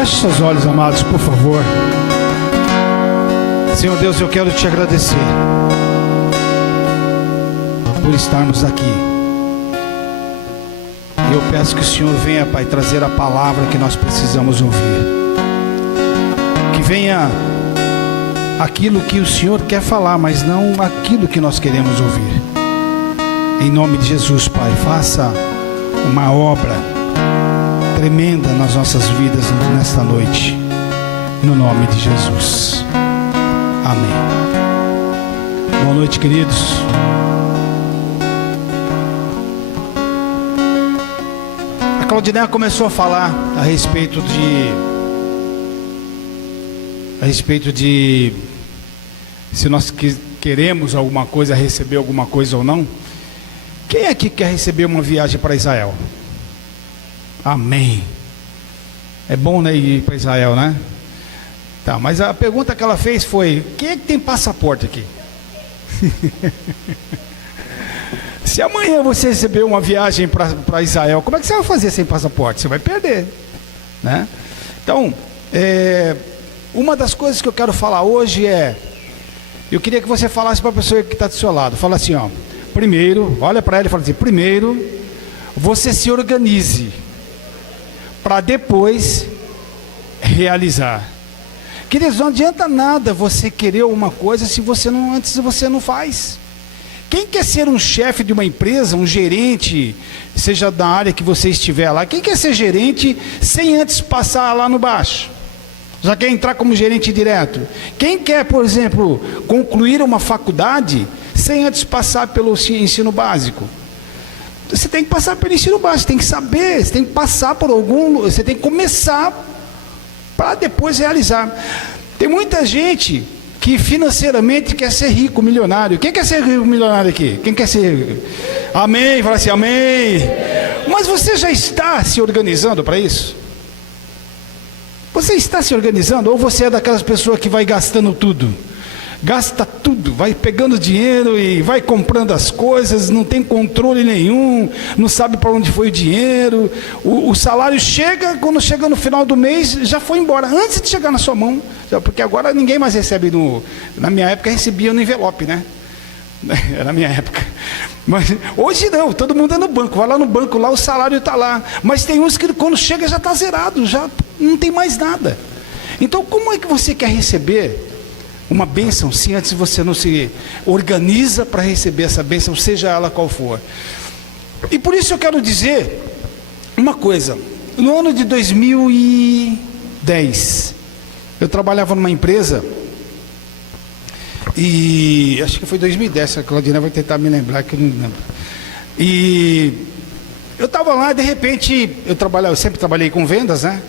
Feche seus olhos, amados, por favor. Senhor Deus, eu quero te agradecer por estarmos aqui. E eu peço que o Senhor venha, Pai, trazer a palavra que nós precisamos ouvir. Que venha aquilo que o Senhor quer falar, mas não aquilo que nós queremos ouvir. Em nome de Jesus, Pai, faça uma obra tremenda nas nossas vidas nesta noite. No nome de Jesus. Amém. Boa noite, queridos. A Claudineia começou a falar a respeito de se nós queremos alguma coisa, receber alguma coisa ou não. Quem aqui quer receber uma viagem para Israel? Amém. É bom, né, ir para Israel, né? Tá, mas a pergunta que ela fez foi: quem é que tem passaporte aqui? Se amanhã você receber uma viagem para Israel, como é que você vai fazer sem passaporte? Você vai perder, né? Então, uma das coisas que eu quero falar hoje eu queria que você falasse para a pessoa que está do seu lado. Fala assim, ó. Primeiro, olha para ela e fala assim: primeiro, você se organize para depois realizar. Queridos, não adianta nada você querer uma coisa se antes você não faz. Quem quer ser um chefe de uma empresa, um gerente, seja da área que você estiver lá, quem quer ser gerente sem antes passar lá no baixo? Já quer entrar como gerente direto? Quem quer, por exemplo, concluir uma faculdade sem antes passar pelo ensino básico? Você tem que passar pelo ensino básico, você tem que saber, você tem que passar por você tem que começar para depois realizar. Tem muita gente que financeiramente quer ser rico, milionário. Quem quer ser rico, milionário aqui? Quem quer ser? Amém, fala assim, amém. Mas você já está se organizando para isso? Você está se organizando? Ou você é daquelas pessoas que vai gastando tudo? Gasta tudo, vai pegando dinheiro e vai comprando as coisas, não tem controle nenhum, não sabe para onde foi o dinheiro, o salário chega, quando chega no final do mês, já foi embora, antes de chegar na sua mão, porque agora ninguém mais recebe na minha época recebia no envelope, né? Era na minha época. Mas hoje não, todo mundo é no banco, vai lá no banco, lá o salário está lá, mas tem uns que quando chega já está zerado, já não tem mais nada. Então como é que você quer receber uma bênção se antes você não se organiza para receber essa bênção, seja ela qual for? E por isso eu quero dizer uma coisa. No ano de 2010 eu trabalhava numa empresa, e acho que foi 2010, a Claudina vai tentar me lembrar, que eu não lembro. E eu estava lá, de repente eu sempre trabalhei com vendas, né?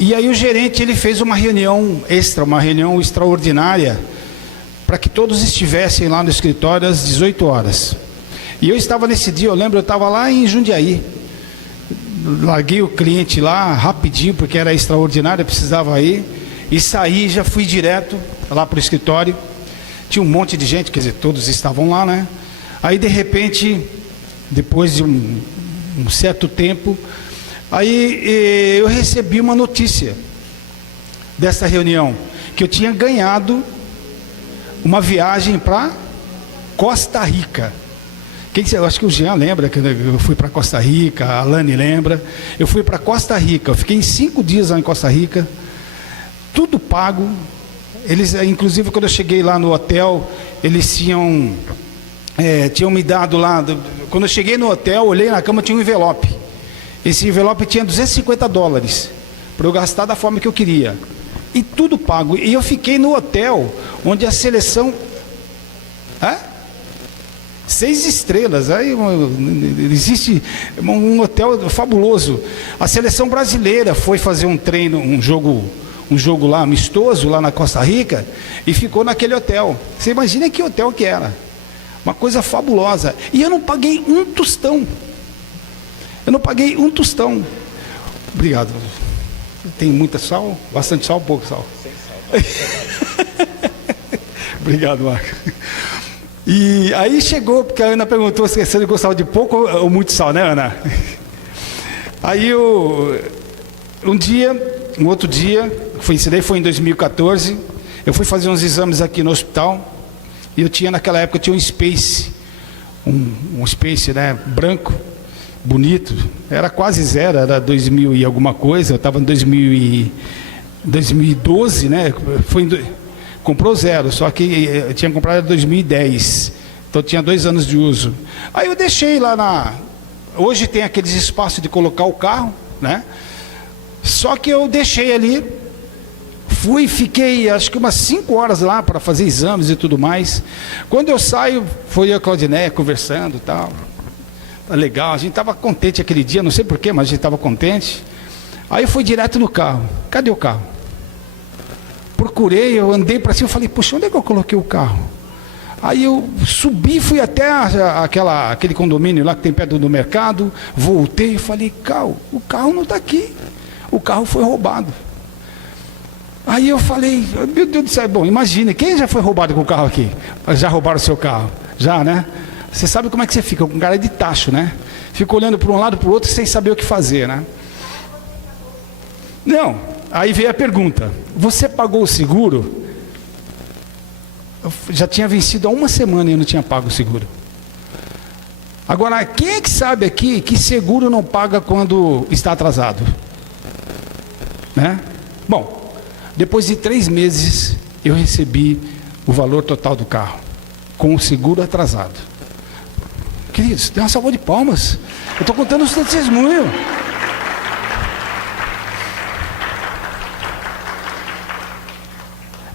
E aí o gerente, ele fez uma reunião extraordinária, para que todos estivessem lá no escritório às 18 horas. E eu estava nesse dia, eu lembro, eu estava lá em Jundiaí. Larguei o cliente lá rapidinho, porque era extraordinário, eu precisava ir. E saí, já fui direto lá para o escritório. Tinha um monte de gente, quer dizer, todos estavam lá, né? Aí de repente, depois de um certo tempo, aí eu recebi uma notícia dessa reunião, que eu tinha ganhado uma viagem para Costa Rica. Eu acho que o Jean lembra que eu fui para Costa Rica, a Alane lembra. Eu fui para Costa Rica, eu fiquei 5 dias lá em Costa Rica, tudo pago. Eles, inclusive, quando eu cheguei lá no hotel, eles tinham me dado lá. Quando eu cheguei no hotel, olhei na cama, tinha um envelope. Esse envelope tinha $250 para eu gastar da forma que eu queria, e tudo pago. E eu fiquei no hotel onde a seleção 6 estrelas, aí existe um hotel fabuloso. A seleção brasileira foi fazer um treino, um jogo lá amistoso lá na Costa Rica, e ficou naquele hotel. Você imagina que hotel que era, uma coisa fabulosa. E eu não paguei um tostão. Obrigado. Tem muita sal? Bastante sal ou pouco sal? Sem sal. Obrigado, Marco. E aí chegou, porque a Ana perguntou se ele gostava de pouco ou muito sal, né, Ana? Aí um dia um outro dia, isso daí foi em 2014, eu fui fazer uns exames aqui no hospital, e eu tinha naquela época, tinha um Space, um Space, né, branco, bonito, era quase zero, era 2000 e alguma coisa, eu estava em 2012, né, comprou zero, só que eu tinha comprado em 2010, então tinha 2 anos de uso. Aí eu deixei lá hoje tem aqueles espaços de colocar o carro, né, só que eu deixei ali, fiquei acho que umas 5 horas lá para fazer exames e tudo mais. Quando eu saio, foi eu e a Claudineia conversando e tal. Tá legal, a gente estava contente aquele dia, não sei porquê, mas a gente estava contente. Aí eu fui direto no carro. Cadê o carro? Procurei, eu andei para cima, eu falei, poxa, onde é que eu coloquei o carro? Aí eu subi, fui até aquele condomínio lá que tem perto do mercado, voltei e falei, o carro não está aqui. O carro foi roubado. Aí eu falei, meu Deus do céu, bom, imagine, quem já foi roubado com o carro aqui? Já roubaram o seu carro? Já, né? Você sabe como é que você fica, com cara de tacho, né? Fica olhando para um lado para o outro sem saber o que fazer, né? Não, aí veio a pergunta, você pagou o seguro? Eu já tinha vencido há 1 semana e eu não tinha pago o seguro. Agora, quem é que sabe aqui que seguro não paga quando está atrasado? Né? Bom, depois de 3 meses, eu recebi o valor total do carro, com o seguro atrasado. Queridos, dê uma salva de palmas. Eu estou contando os testemunhos.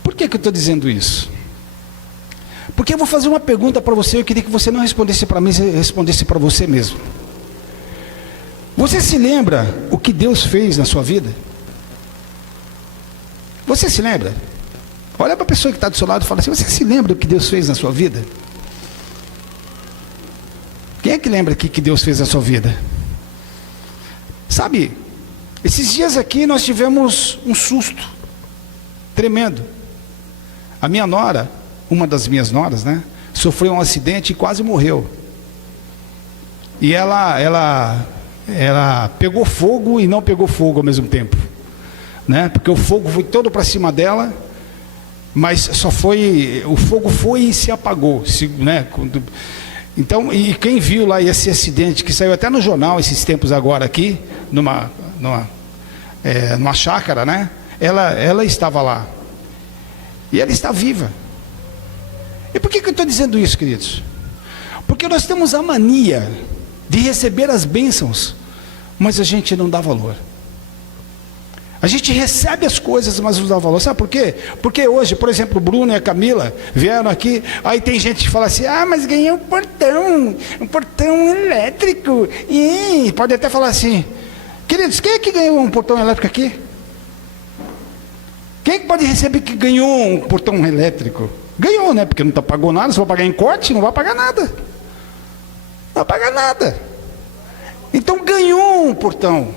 Por que eu estou dizendo isso? Porque eu vou fazer uma pergunta para você, eu queria que você não respondesse para mim, respondesse para você mesmo. Você se lembra o que Deus fez na sua vida? Você se lembra? Olha para a pessoa que está do seu lado e fala assim, você se lembra do que Deus fez na sua vida? Quem é que lembra aqui que Deus fez na sua vida? Sabe, esses dias aqui nós tivemos um susto tremendo. A minha nora, uma das minhas noras, né, sofreu um acidente e quase morreu. E ela pegou fogo e não pegou fogo ao mesmo tempo, né? Porque o fogo foi todo para cima dela, mas o fogo foi e se apagou, né? Então, e quem viu lá esse acidente que saiu até no jornal esses tempos agora aqui, numa chácara, né? Ela estava lá e ela está viva. E por que eu estou dizendo isso, queridos? Porque nós temos a mania de receber as bênçãos, mas a gente não dá valor. A gente recebe as coisas, mas não dá valor. Sabe por quê? Porque hoje, por exemplo, o Bruno e a Camila vieram aqui, aí tem gente que fala assim, mas ganhei um portão elétrico. E pode até falar assim, queridos, quem é que ganhou um portão elétrico aqui? Quem é que pode receber que ganhou um portão elétrico? Ganhou, né? Porque não pagou nada, se vai pagar em corte, não vai pagar nada. Não vai pagar nada. Então ganhou um portão.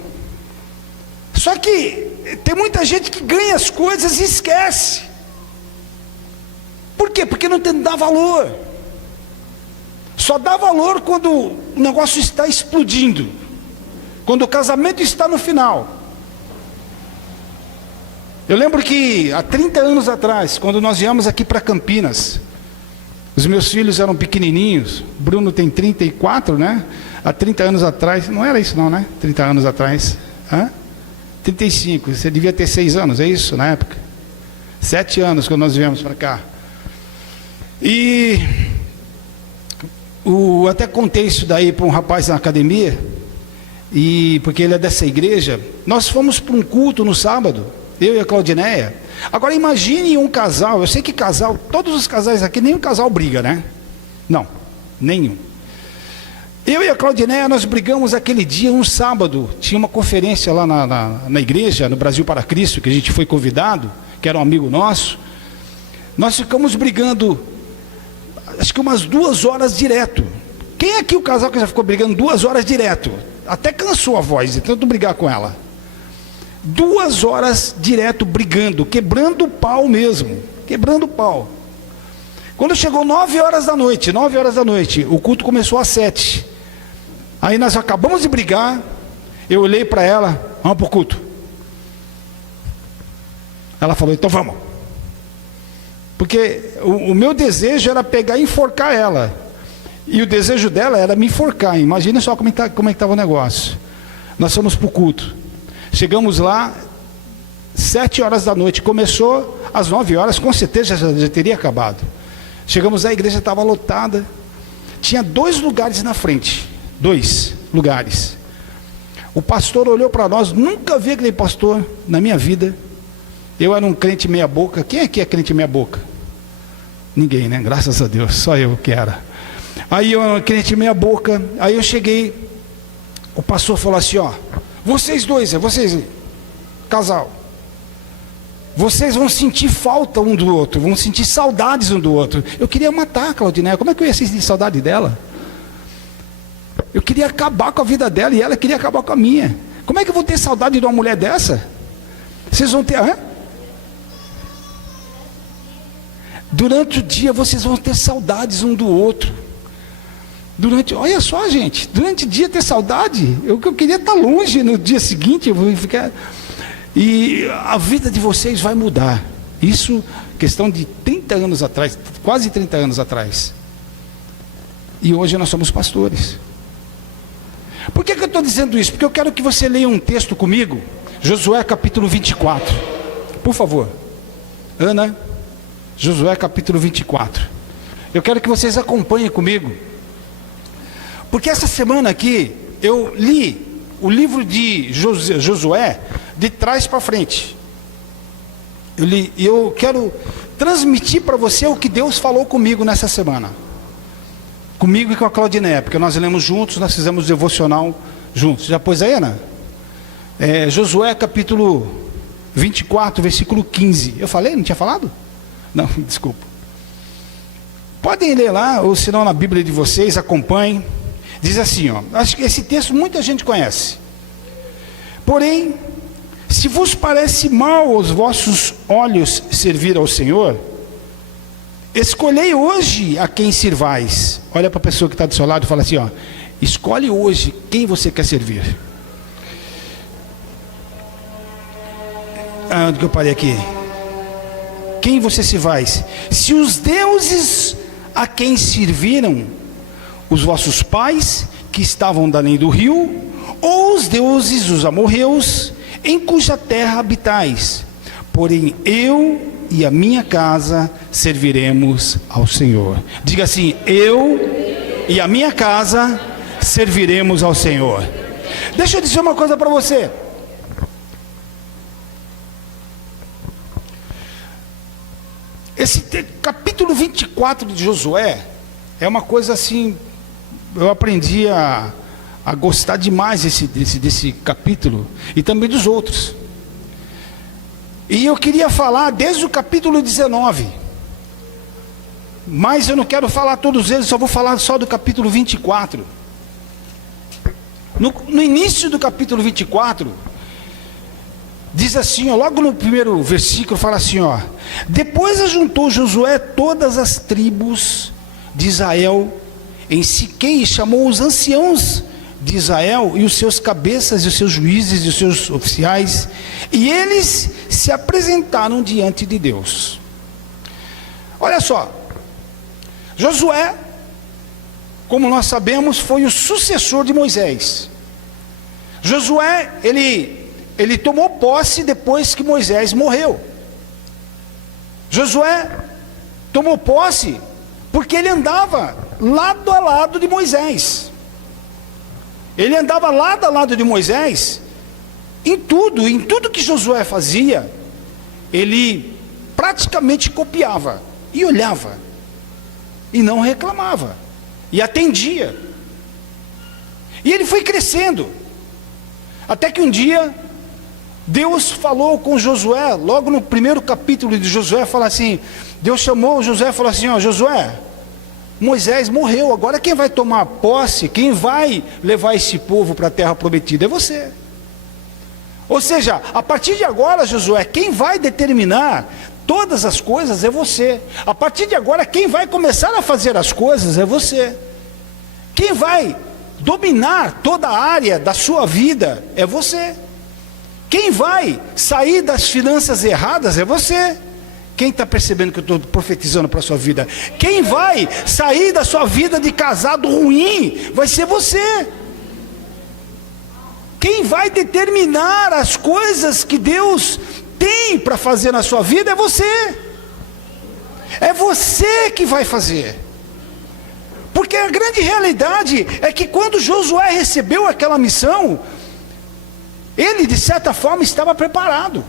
Só que tem muita gente que ganha as coisas e esquece. Por quê? Porque não dá valor. Só dá valor quando o negócio está explodindo, quando o casamento está no final. Eu lembro que há 30 anos atrás, quando nós viemos aqui para Campinas, os meus filhos eram pequenininhos, Bruno tem 34, né? Há 30 anos atrás, não era isso não, né? 30 anos atrás, 35, você devia ter 6 anos, é isso, na época? 7 anos quando nós viemos para cá. E até contei isso daí para um rapaz na academia, porque ele é dessa igreja. Nós fomos para um culto no sábado, eu e a Claudineia. Agora imagine um casal, eu sei que casal, todos os casais aqui, nenhum casal briga, né? Não, nenhum. Eu e a Claudineia, nós brigamos aquele dia, um sábado, tinha uma conferência lá na igreja, no Brasil para Cristo, que a gente foi convidado, que era um amigo nosso. Nós ficamos brigando, acho que umas 2 horas direto. Quem é aqui o casal que já ficou brigando 2 horas direto? Até cansou a voz de tanto brigar com ela. 2 horas direto brigando, quebrando o pau mesmo, quebrando o pau. Quando chegou 9 horas da noite, o culto começou às 7. Aí nós acabamos de brigar, eu olhei para ela, vamos para o culto. Ela falou, então vamos. Porque o meu desejo era pegar e enforcar ela. E o desejo dela era me enforcar. Imagina só como é que estava o negócio. Nós fomos para o culto. Chegamos lá, 7 horas da noite. Começou às 9 horas, com certeza já teria acabado. Chegamos lá, a igreja estava lotada. Tinha 2 lugares na frente. 2 lugares. O pastor olhou para nós. Nunca vi aquele pastor na minha vida. Eu era um crente meia boca. Quem aqui é crente meia boca? Ninguém, né? Graças a Deus. Só eu que era. Aí eu era um crente meia boca. Aí eu cheguei. O pastor falou assim, ó. Vocês dois, vocês, casal. Vocês vão sentir falta um do outro. Vão sentir saudades um do outro. Eu queria matar a Claudineia. Como é que eu ia sentir saudade dela? Eu queria acabar com a vida dela e ela queria acabar com a minha. Como é que eu vou ter saudade de uma mulher dessa? Vocês vão ter... Durante o dia vocês vão ter saudades um do outro. Olha só, gente, durante o dia ter saudade. Eu queria estar longe no dia seguinte. Eu vou ficar... E a vida de vocês vai mudar. Isso, questão de 30 anos atrás, quase 30 anos atrás. E hoje nós somos pastores. Por que eu estou dizendo isso? Porque eu quero que você leia um texto comigo. Josué capítulo 24. Por favor. Ana, Josué capítulo 24. Eu quero que vocês acompanhem comigo. Porque essa semana aqui, eu li o livro de Josué de trás para frente. Eu li, e eu quero transmitir para você o que Deus falou comigo nessa semana. Comigo e com a Claudineia, porque nós lemos juntos, nós fizemos devocional juntos. Já pôs aí, Ana? Josué capítulo 24, versículo 15. Eu falei? Não tinha falado? Não, desculpa. Podem ler lá, ou se não na Bíblia de vocês, acompanhem. Diz assim, ó, acho que esse texto muita gente conhece. Porém, se vos parece mal aos vossos olhos servir ao Senhor, escolhei hoje a quem sirvais. Olha para a pessoa que está do seu lado e fala assim, ó, escolhe hoje quem você quer servir. Onde que eu parei aqui? Quem você sirvais? Se os deuses a quem serviram os vossos pais, que estavam da além do rio, ou os deuses dos amorreus, em cuja terra habitais. Porém eu e a minha casa serviremos ao Senhor. Diga assim, eu e a minha casa serviremos ao Senhor. Deixa eu dizer uma coisa para você. Esse capítulo 24 de Josué é uma coisa assim, eu aprendi a gostar demais desse capítulo e também dos outros. E eu queria falar desde o capítulo 19, mas eu não quero falar todos eles, só vou falar só do capítulo 24. No início do capítulo 24, diz assim, ó, logo no primeiro versículo fala assim, ó: depois ajuntou Josué todas as tribos de Israel em Siquém e chamou os anciãos de Israel e os seus cabeças e os seus juízes e os seus oficiais, e eles se apresentaram diante de Deus. Olha só, Josué, como nós sabemos, foi o sucessor de Moisés. Josué, ele tomou posse depois que Moisés morreu. Josué tomou posse porque ele andava lado a lado de Moisés. Ele andava lado a lado de Moisés em tudo que Josué fazia, ele praticamente copiava e olhava e não reclamava e atendia. E ele foi crescendo até que um dia Deus falou com Josué, logo no primeiro capítulo de Josué, fala assim, Deus chamou Josué e falou assim, ó, Josué, Moisés morreu, agora quem vai tomar posse, quem vai levar esse povo para a terra prometida é você. Ou seja, a partir de agora, Josué, quem vai determinar todas as coisas é você. A partir de agora, quem vai começar a fazer as coisas é você. Quem vai dominar toda a área da sua vida é você. Quem vai sair das finanças erradas é você. Quem está percebendo que eu estou profetizando para a sua vida? Quem vai sair da sua vida de casado ruim vai ser você. Quem vai determinar as coisas que Deus tem para fazer na sua vida é você. É você que vai fazer. Porque a grande realidade é que quando Josué recebeu aquela missão, ele de certa forma estava preparado.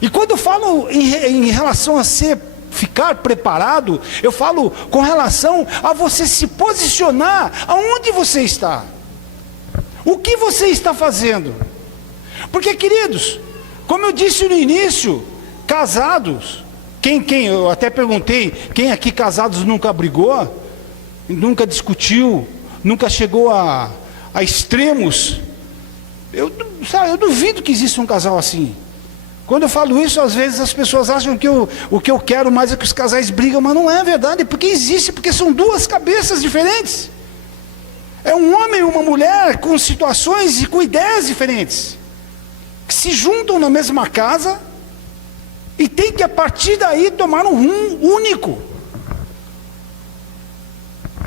E quando eu falo em relação a ficar preparado, eu falo com relação a você se posicionar aonde você está. O que você está fazendo? Porque, queridos, como eu disse no início, casados, eu até perguntei, quem aqui casados nunca brigou, nunca discutiu, nunca chegou a extremos? Eu duvido que exista um casal assim. Quando eu falo isso, às vezes as pessoas acham que o que eu quero mais é que os casais brigam, mas não é verdade, porque são duas cabeças diferentes. É um homem e uma mulher com situações e com ideias diferentes, que se juntam na mesma casa e tem que a partir daí tomar um rumo único.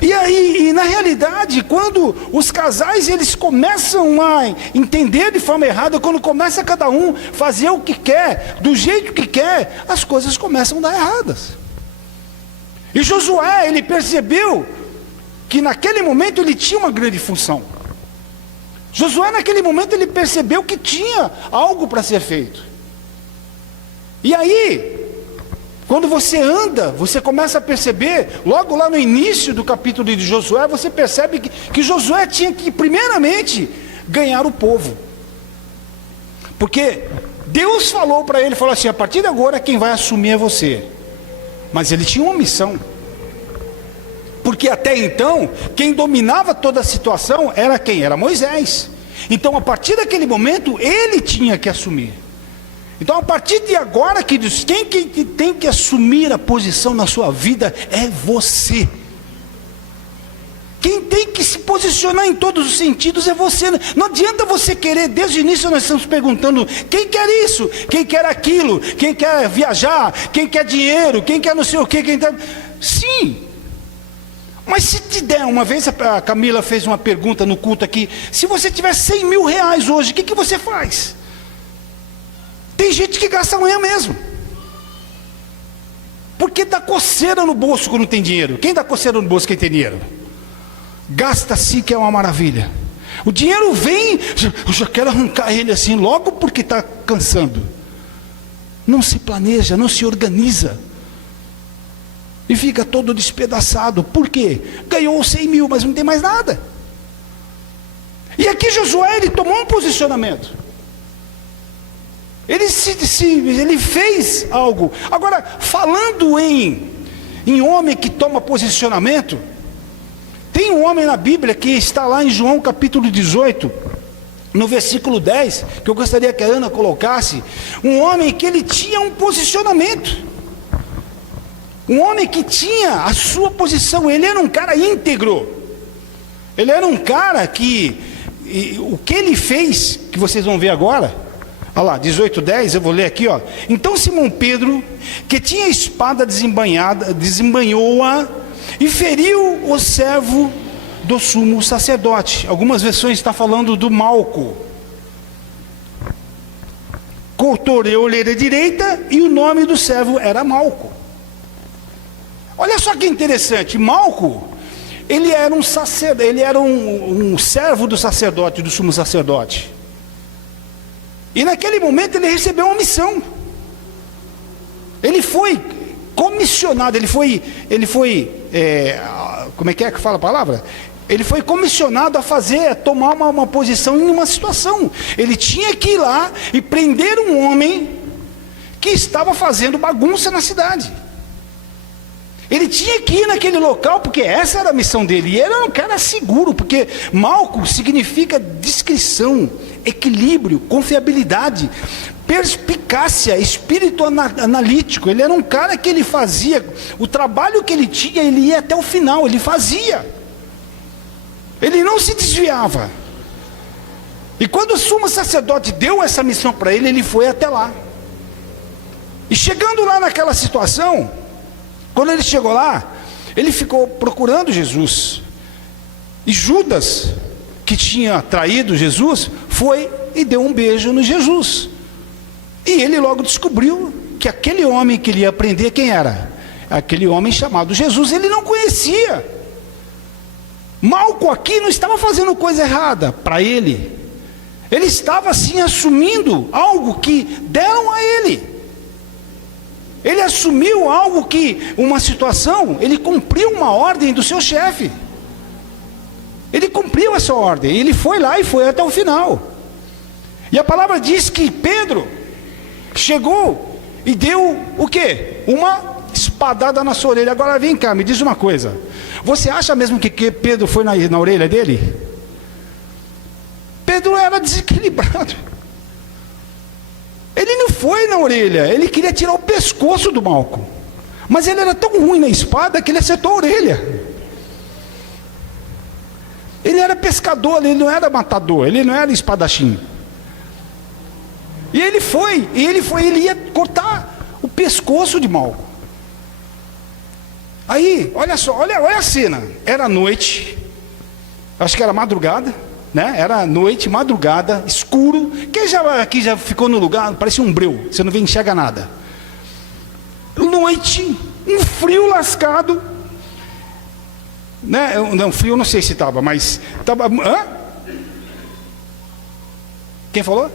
E na realidade, quando os casais eles começam a entender de forma errada, quando começa cada um fazer o que quer, do jeito que quer, as coisas começam a dar erradas. E Josué, ele percebeu que naquele momento ele tinha uma grande função. Josué naquele momento ele percebeu que tinha algo para ser feito. E aí, quando você anda, você começa a perceber, logo lá no início do capítulo de Josué, você percebe que Josué tinha que primeiramente ganhar o povo. Porque Deus falou para ele, falou assim, a partir de agora quem vai assumir é você. Mas ele tinha uma missão. Porque até então, quem dominava toda a situação era quem? Era Moisés. Então, a partir daquele momento, ele tinha que assumir. Então, a partir de agora, queridos, quem tem que assumir a posição na sua vida é você. Quem tem que se posicionar em todos os sentidos é você. Não adianta você querer, desde o início nós estamos perguntando, quem quer isso? Quem quer aquilo? Quem quer viajar? Quem quer dinheiro? Quem quer não sei o quê? Sim. Mas se te der, uma vez a Camila fez uma pergunta no culto aqui, se você tiver 100 mil reais hoje, o que você faz? Tem gente que gasta amanhã mesmo. Porque dá coceira no bolso quando tem dinheiro. Quem dá coceira no bolso quem tem dinheiro? Gasta-se que é uma maravilha. O dinheiro vem, eu já quero arrancar ele assim, logo porque está cansando. Não se planeja, não se organiza. E fica todo despedaçado. Por quê? Ganhou 100 mil, mas não tem mais nada. E aqui Josué, ele tomou um posicionamento. Ele fez algo. Agora, falando em homem que toma posicionamento, tem um homem na Bíblia que está lá em João capítulo 18, no versículo 10, que eu gostaria que a Ana colocasse. Um homem que ele tinha um posicionamento. Um homem que tinha a sua posição. Ele era um cara íntegro. Ele era um cara que o que ele fez, que vocês vão ver agora, olha lá, 18:10, eu vou ler aqui, ó. Então Simão Pedro, que tinha a espada desembanhou-a e feriu o servo do sumo sacerdote. Algumas versões estão falando do Malco. Cortou-lhe a orelha direita e o nome do servo era Malco. Olha só que interessante, Malco, ele era um sacerdote, ele era um servo do sacerdote, do sumo sacerdote. E naquele momento ele recebeu uma missão. Ele foi comissionado, como é que fala a palavra? Ele foi comissionado a tomar uma posição em uma situação. Ele tinha que ir lá e prender um homem que estava fazendo bagunça na cidade. Ele tinha que ir naquele local, porque essa era a missão dele. E ele era um cara seguro, porque Malco significa discrição, equilíbrio, confiabilidade, perspicácia, espírito analítico. Ele era um cara que ele fazia, o trabalho que ele tinha, ele ia até o final, ele fazia. Ele não se desviava. E quando o sumo sacerdote deu essa missão para ele, ele foi até lá. E chegando lá naquela situação, quando ele chegou lá, ele ficou procurando Jesus. E Judas, que tinha traído Jesus, foi e deu um beijo no Jesus. E ele logo descobriu que aquele homem que ele ia prender, quem era? Aquele homem chamado Jesus. Ele não conhecia. Malco aqui não estava fazendo coisa errada para ele. Ele estava assim assumindo algo que deram a ele. Ele assumiu algo que, uma situação, ele cumpriu uma ordem do seu chefe. Ele cumpriu essa ordem, ele foi lá e foi até o final. E a palavra diz que Pedro chegou e deu o quê? Uma espadada na sua orelha. Agora vem cá, me diz uma coisa. Você acha mesmo que Pedro foi na orelha dele? Pedro era desequilibrado. Ele não foi na orelha, ele queria tirar o pescoço do Malco. Mas ele era tão ruim na espada que ele acertou a orelha. Ele era pescador, ele não era matador, ele não era espadachim. E ele ia cortar o pescoço de Malco. Aí, olha só, olha a cena. Era noite, acho que era madrugada, né? Era noite, madrugada, escuro. Quem aqui já ficou no lugar, parecia um breu, você não vê, enxerga nada. Noite, um frio lascado, né? Não, frio não sei se estava, mas estava. Quem falou?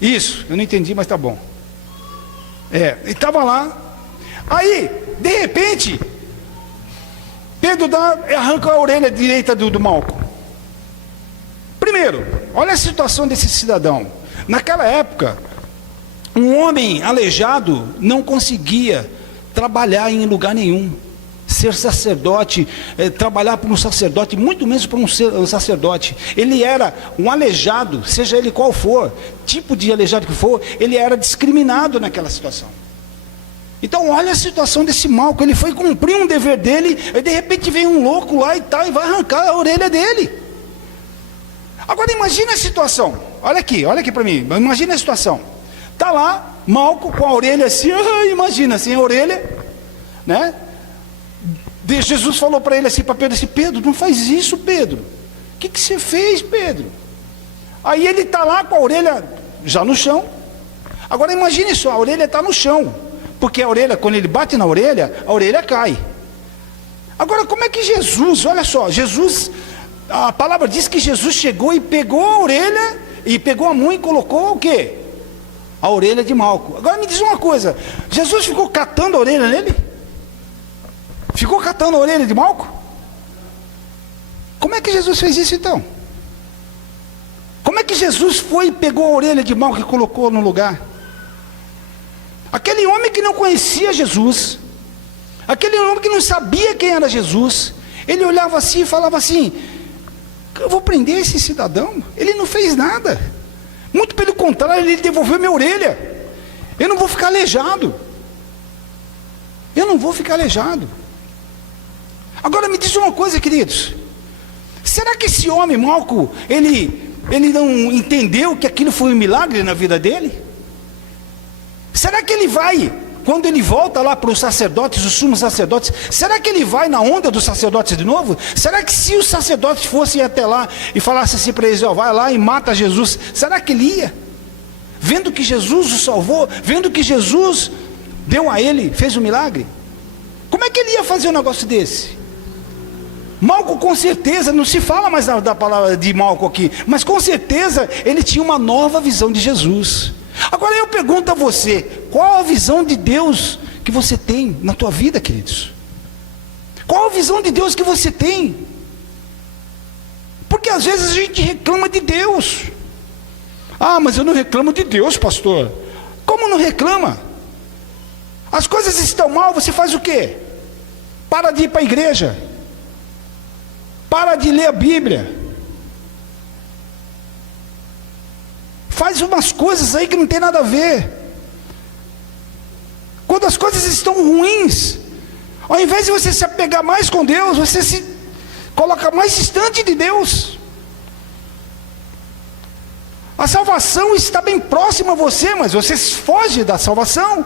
Isso, eu não entendi, mas tá bom. Ele estava lá. Aí, de repente, Pedro arranca a orelha direita do Malco. Primeiro, olha a situação desse cidadão. Naquela época, um homem aleijado não conseguia trabalhar em lugar nenhum. Ser sacerdote, trabalhar para um sacerdote, muito menos para um sacerdote. Ele era um aleijado, seja ele qual for, tipo de aleijado que for, ele era discriminado naquela situação. Então olha a situação desse Malco. Ele foi cumprir um dever dele, e de repente vem um louco lá e tal, e vai arrancar a orelha dele. Agora imagina a situação. Olha aqui para mim, imagina a situação. Está lá, Malco com a orelha assim, imagina assim a orelha, né? Jesus falou para ele assim, para Pedro, assim: Pedro, não faz isso, Pedro. O que você fez, Pedro? Aí ele está lá com a orelha já no chão. Agora imagine só, a orelha está no chão, porque a orelha, quando ele bate na orelha, a orelha cai. Agora como é que Jesus, olha só, a palavra diz que Jesus chegou e pegou a orelha, e pegou a mão e colocou o quê? A orelha de Malco. Agora me diz uma coisa, Jesus ficou catando a orelha nele? Ficou catando a orelha de Malco? Como é que Jesus fez isso então? Como é que Jesus foi e pegou a orelha de Malco e colocou no lugar? Aquele homem que não conhecia Jesus, aquele homem que não sabia quem era Jesus, ele olhava assim e falava assim: eu vou prender esse cidadão, ele não fez nada, muito pelo contrário, ele devolveu minha orelha, eu não vou ficar aleijado, Agora me diz uma coisa, queridos, será que esse homem Malco, ele não entendeu que aquilo foi um milagre na vida dele? Será que ele vai, quando ele volta lá para os sacerdotes, os sumos sacerdotes, será que ele vai na onda dos sacerdotes de novo? Será que se os sacerdotes fossem até lá e falassem assim para eles: vai lá e mata Jesus, será que ele ia? Vendo que Jesus o salvou, vendo que Jesus deu a ele, fez um milagre, como é que ele ia fazer um negócio desse? Malco com certeza, não se fala mais da palavra de Malco aqui, mas com certeza ele tinha uma nova visão de Jesus. Agora eu pergunto a você, qual a visão de Deus que você tem na tua vida, queridos? Qual a visão de Deus que você tem? Porque às vezes a gente reclama de Deus. Mas eu não reclamo de Deus, pastor. Como não reclama? As coisas estão mal, você faz o quê? Para de ir para a igreja, para de ler a Bíblia, faz umas coisas aí que não tem nada a ver. Quando as coisas estão ruins, ao invés de você se apegar mais com Deus, você se coloca mais distante de Deus. A salvação está bem próxima a você, mas você foge da salvação.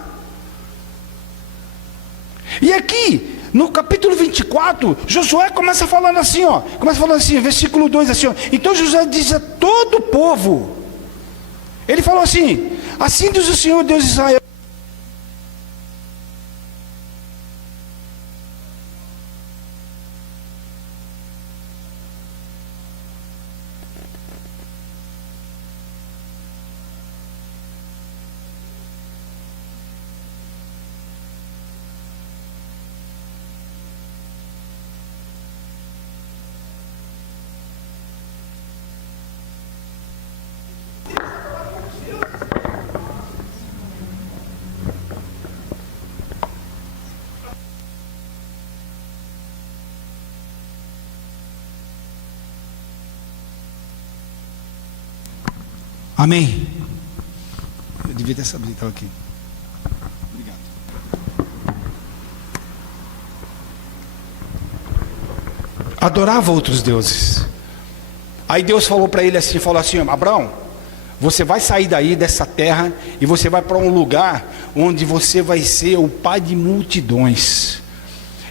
E aqui, no capítulo 24, Josué começa falando assim, versículo 2 assim, ó. Então Josué diz a todo o povo, ele falou assim: assim diz o Senhor Deus de Israel. Amém. Eu devia ter sabido que estava aqui. Obrigado. Adorava outros deuses. Aí Deus falou para ele assim, Abraão, você vai sair daí dessa terra e você vai para um lugar onde você vai ser o pai de multidões.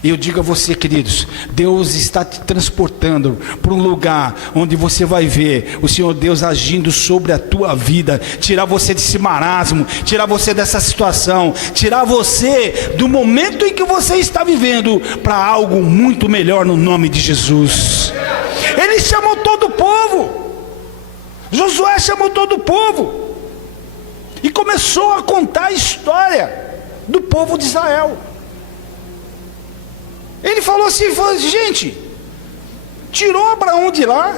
E eu digo a você, queridos, Deus está te transportando para um lugar onde você vai ver o Senhor Deus agindo sobre a tua vida, tirar você desse marasmo, tirar você dessa situação, tirar você do momento em que você está vivendo para algo muito melhor no nome de Jesus. Ele chamou todo o povo, Josué chamou todo o povo e começou a contar a história do povo de Israel. Ele falou assim, gente, tirou Abraão de lá.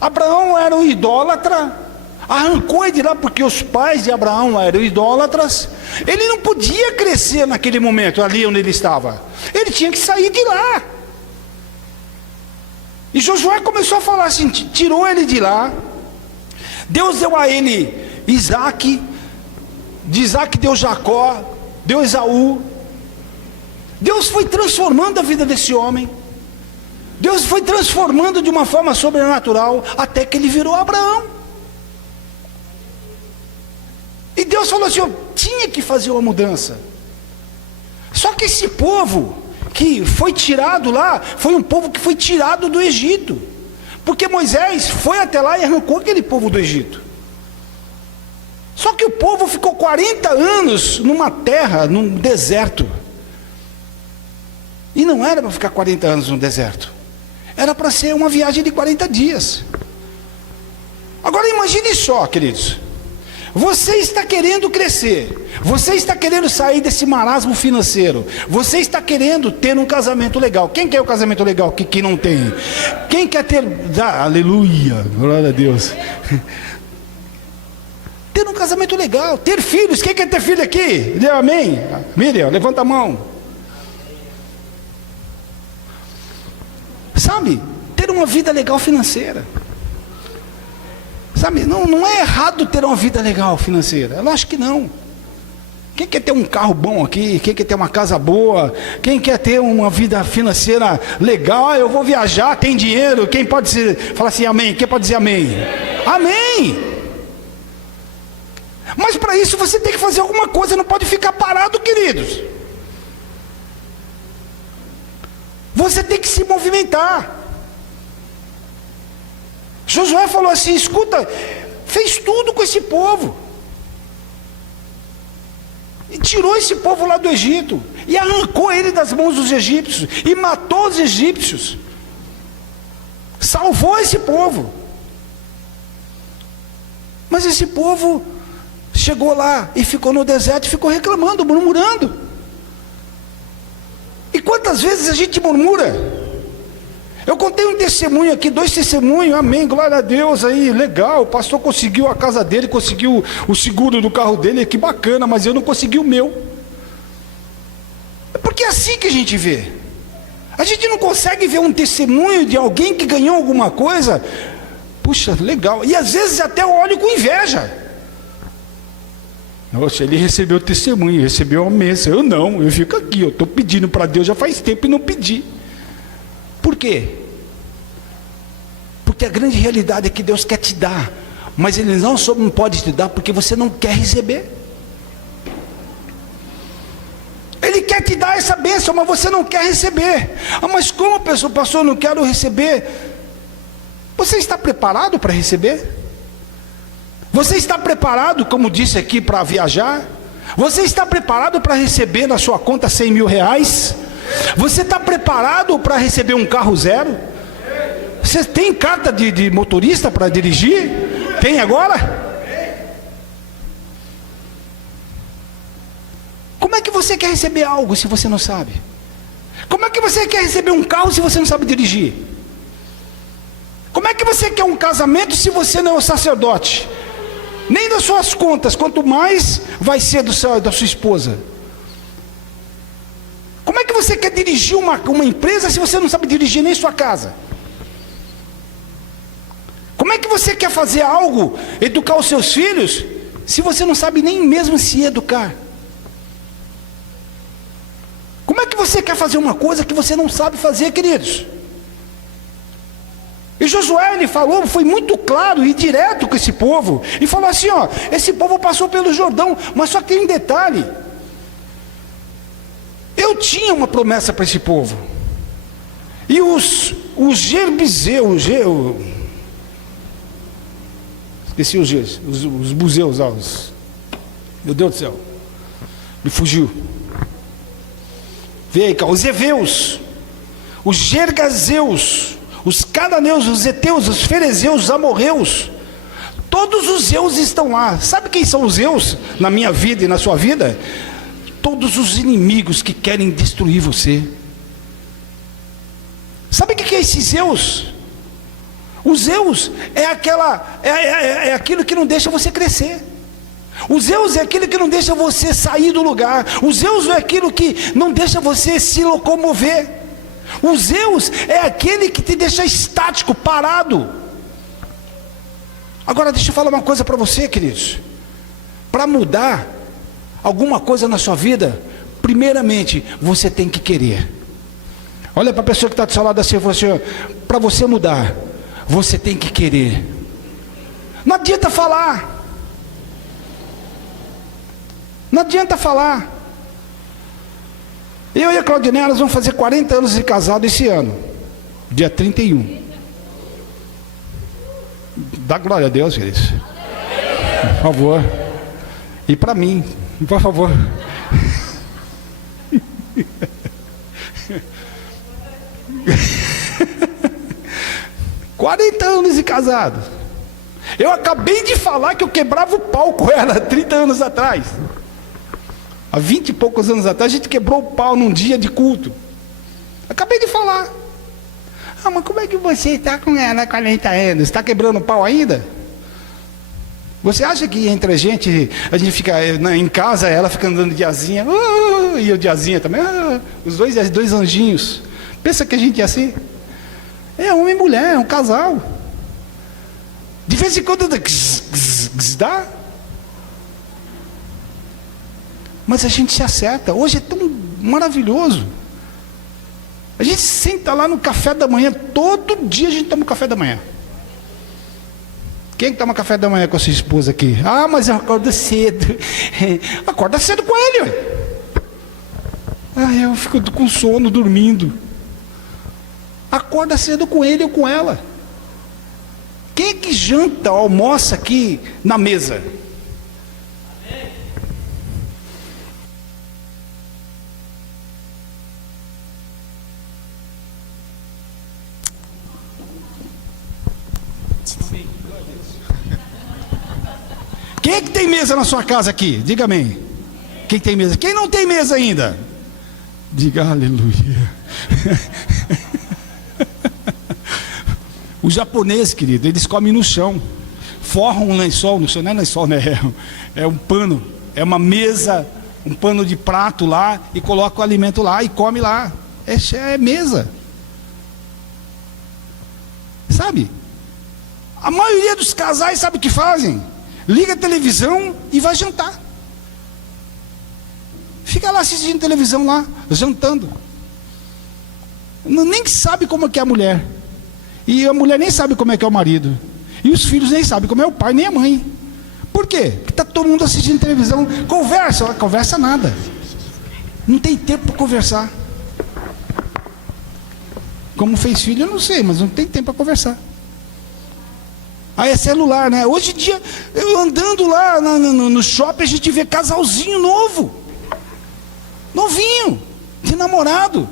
Abraão era um idólatra, arrancou ele de lá porque os pais de Abraão eram idólatras. Ele não podia crescer naquele momento ali onde ele estava, ele tinha que sair de lá. E Josué começou a falar assim, tirou ele de lá. Deus deu a ele Isaac, de Isaac deu Jacó, deu Esaú. Deus foi transformando a vida desse homem. Deus foi transformando de uma forma sobrenatural, até que ele virou Abraão. E Deus falou assim, tinha que fazer uma mudança. Só que esse povo que foi tirado lá, foi um povo que foi tirado do Egito. Porque Moisés foi até lá e arrancou aquele povo do Egito. Só que o povo ficou 40 anos numa terra, num deserto. E não era para ficar 40 anos no deserto, era para ser uma viagem de 40 dias. Agora imagine só, queridos, você está querendo crescer, você está querendo sair desse marasmo financeiro, você está querendo ter um casamento legal. Quem quer o casamento legal que não tem? Quem quer ter, aleluia, glória a Deus, ter um casamento legal, ter filhos? Quem quer ter filho aqui? Dê amém. Miriam, levanta a mão. Sabe, ter uma vida legal financeira. Sabe, não é errado ter uma vida legal financeira. Eu acho que não. Quem quer ter um carro bom aqui? Quem quer ter uma casa boa? Quem quer ter uma vida financeira legal? Eu vou viajar, tem dinheiro. Quem pode falar assim, amém? Quem pode dizer amém? Amém! Mas para isso você tem que fazer alguma coisa, não pode ficar parado, queridos. Você tem que se movimentar. Josué falou assim, escuta, fez tudo com esse povo. E tirou esse povo lá do Egito. E arrancou ele das mãos dos egípcios. E matou os egípcios. Salvou esse povo. Mas esse povo chegou lá e ficou no deserto e ficou reclamando, murmurando. E quantas vezes a gente murmura? Eu contei um testemunho aqui, 2 testemunhos, amém, glória a Deus aí, legal, o pastor conseguiu a casa dele, conseguiu o seguro do carro dele, que bacana, mas eu não consegui o meu. É porque é assim que a gente vê. A gente não consegue ver um testemunho de alguém que ganhou alguma coisa, puxa, legal, e às vezes até eu olho com inveja. Nossa, ele recebeu o testemunho, recebeu a mesa. Eu não, eu fico aqui, eu estou pedindo para Deus já faz tempo e não pedi. Por quê? Porque a grande realidade é que Deus quer te dar mas Ele não só não pode te dar porque você não quer receber. Ele quer te dar essa bênção, mas você não quer receber. Ah, mas como a pessoa, pastor, eu não quero receber? Você está preparado para receber? Você está preparado, como disse aqui, para viajar? Você está preparado para receber na sua conta 100 mil reais? Você está preparado para receber um carro zero? Você tem carta de motorista para dirigir? Tem agora? Como é que você quer receber algo se você não sabe? Como é que você quer receber um carro se você não sabe dirigir? Como é que você quer um casamento se você não é um sacerdote? Nem das suas contas, quanto mais vai ser da sua esposa. Como é que você quer dirigir uma empresa se você não sabe dirigir nem sua casa? Como é que você quer fazer algo, educar os seus filhos, se você não sabe nem mesmo se educar? Como é que você quer fazer uma coisa que você não sabe fazer, queridos? E Josué, ele falou, foi muito claro e direto com esse povo, e falou assim, ó, esse povo passou pelo Jordão, mas só que tem um detalhe, eu tinha uma promessa para esse povo, e os Gerbizeus, esqueci os buzeus, meu Deus do céu, me fugiu, vê aí, os Eveus, os Gergazeus, os cananeus, os heteus, os ferezeus, os amorreus, todos os zeus estão lá. Sabe quem são os zeus na minha vida e na sua vida? Todos os inimigos que querem destruir você. Sabe o que é esses zeus? Os zeus é aquilo que não deixa você crescer. Os Zeus é aquilo que não deixa você sair do lugar. Os Zeus é aquilo que não deixa você se locomover. O Zeus é aquele que te deixa estático, parado. Agora deixa eu falar uma coisa para você, queridos. Para mudar alguma coisa na sua vida, primeiramente você tem que querer. Olha para a pessoa que está do seu lado assim e fala assim: para você mudar, você tem que querer. Não adianta falar. Não adianta falar. Eu e a Claudinei, nós vamos fazer 40 anos de casado esse ano, dia 31. Dá glória a Deus, queridos. Por favor. E para mim, por favor. 40 anos de casado. Eu acabei de falar que eu quebrava o pau com ela 30 anos atrás. Há 20 e poucos anos atrás, a gente quebrou o pau num dia de culto. Acabei de falar. Ah, mas como é que você está com ela há 40 anos? Está quebrando o pau ainda? Você acha que entre a gente fica em casa, ela fica andando de asinha, e eu de asinha também, os dois anjinhos. Pensa que a gente é assim? É homem e mulher, é um casal. De vez em quando dá. Mas a gente se acerta. Hoje é tão maravilhoso. A gente senta lá no café da manhã. Todo dia a gente toma café da manhã. Quem toma café da manhã com a sua esposa aqui? Ah, mas eu acordo cedo. Acorda cedo com ele, ué. Ah, eu fico com sono, dormindo. Acorda cedo com ele ou com ela. Quem é que janta, almoça aqui na mesa? Quem é que tem mesa na sua casa aqui? Diga amém. Quem tem mesa? Quem não tem mesa ainda? Diga aleluia. Os japoneses, querido, eles comem no chão. Forram um lençol no chão. Não é lençol, né? É um pano. É uma mesa, um pano de prato lá. E coloca o alimento lá e come lá. É mesa. Sabe? A maioria dos casais sabe o que fazem? Liga a televisão e vai jantar. Fica lá assistindo televisão lá, jantando. Nem sabe como é que é a mulher. E a mulher nem sabe como é que é o marido. E os filhos nem sabem como é o pai nem a mãe. Por quê? Porque está todo mundo assistindo televisão, conversa nada. Não tem tempo para conversar. Como fez filho, eu não sei, mas não tem tempo para conversar. Aí é celular, né? Hoje em dia, eu andando lá no shopping, a gente vê casalzinho novo. Novinho, de namorado.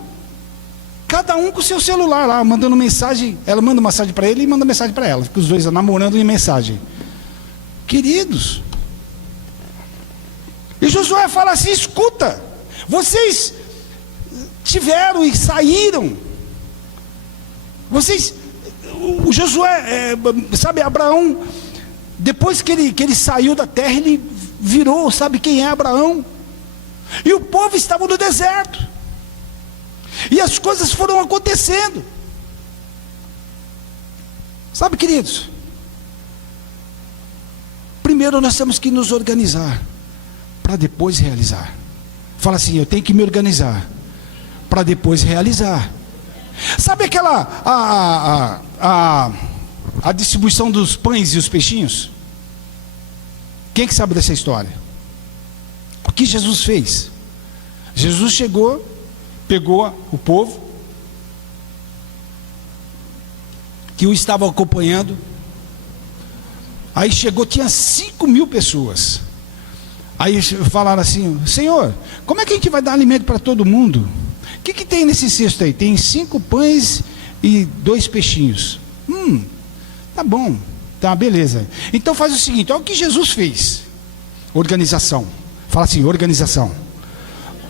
Cada um com o seu celular lá, mandando mensagem. Ela manda mensagem para ele e manda mensagem para ela. Fica os dois namorando em mensagem. Queridos. E Josué fala assim: escuta, vocês tiveram e saíram. O Josué, sabe, Abraão, depois que ele saiu da terra, ele virou, sabe quem é Abraão? E o povo estava no deserto. E as coisas foram acontecendo. Sabe, queridos? Primeiro nós temos que nos organizar para depois realizar. Fala assim: eu tenho que me organizar para depois realizar. Sabe aquela a distribuição dos pães e os peixinhos? Quem que sabe dessa história? O que Jesus fez? Jesus chegou, pegou o povo que o estavam acompanhando. Aí chegou, tinha 5.000 pessoas. Aí falaram assim: Senhor, como é que a gente vai dar alimento para todo mundo? O que tem nesse cesto aí? Tem 5 pães e 2 peixinhos. Tá bom, tá, beleza. Então faz o seguinte: olha o que Jesus fez. Organização. Fala assim: organização.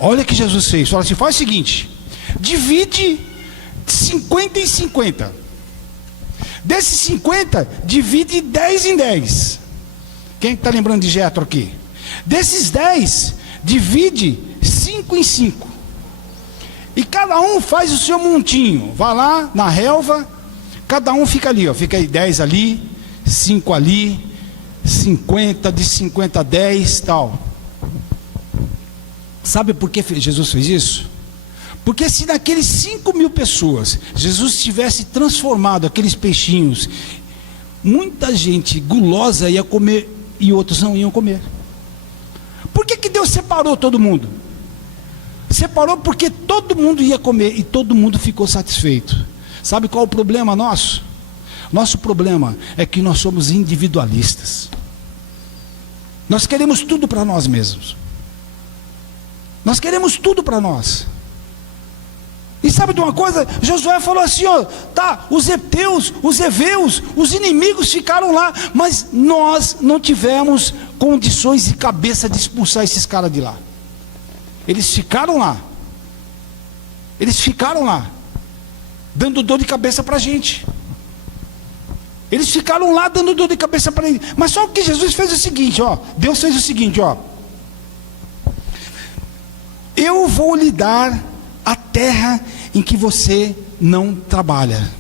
Olha o que Jesus fez. Fala assim: faz o seguinte, divide 50 em 50. Desses 50, divide 10 em 10. Quem está lembrando de Jetro aqui? Desses 10, divide 5 em 5. E cada um faz o seu montinho. Vai lá na relva, cada um fica ali, ó. Fica aí 10 ali, 5 ali, 50, de 50 a 10, tal. Sabe por que Jesus fez isso? Porque se naqueles 5.000 pessoas Jesus tivesse transformado aqueles peixinhos, muita gente gulosa ia comer e outros não iam comer. Por que Deus separou todo mundo? Separou porque todo mundo ia comer e todo mundo ficou satisfeito. Sabe qual é o problema nosso? Nosso problema é que nós somos individualistas. Nós queremos tudo para nós mesmos. Nós queremos tudo para nós. E sabe de uma coisa? Josué falou assim: ó, tá, os heteus, os heveus, os inimigos ficaram lá, mas nós não tivemos condições e cabeça de expulsar esses caras de lá. Eles ficaram lá. Eles ficaram lá, dando dor de cabeça para a gente. Eles ficaram lá dando dor de cabeça para ele. Mas só que Jesus fez o seguinte, ó. Deus fez o seguinte, ó. Eu vou lhe dar a terra em que você não trabalha.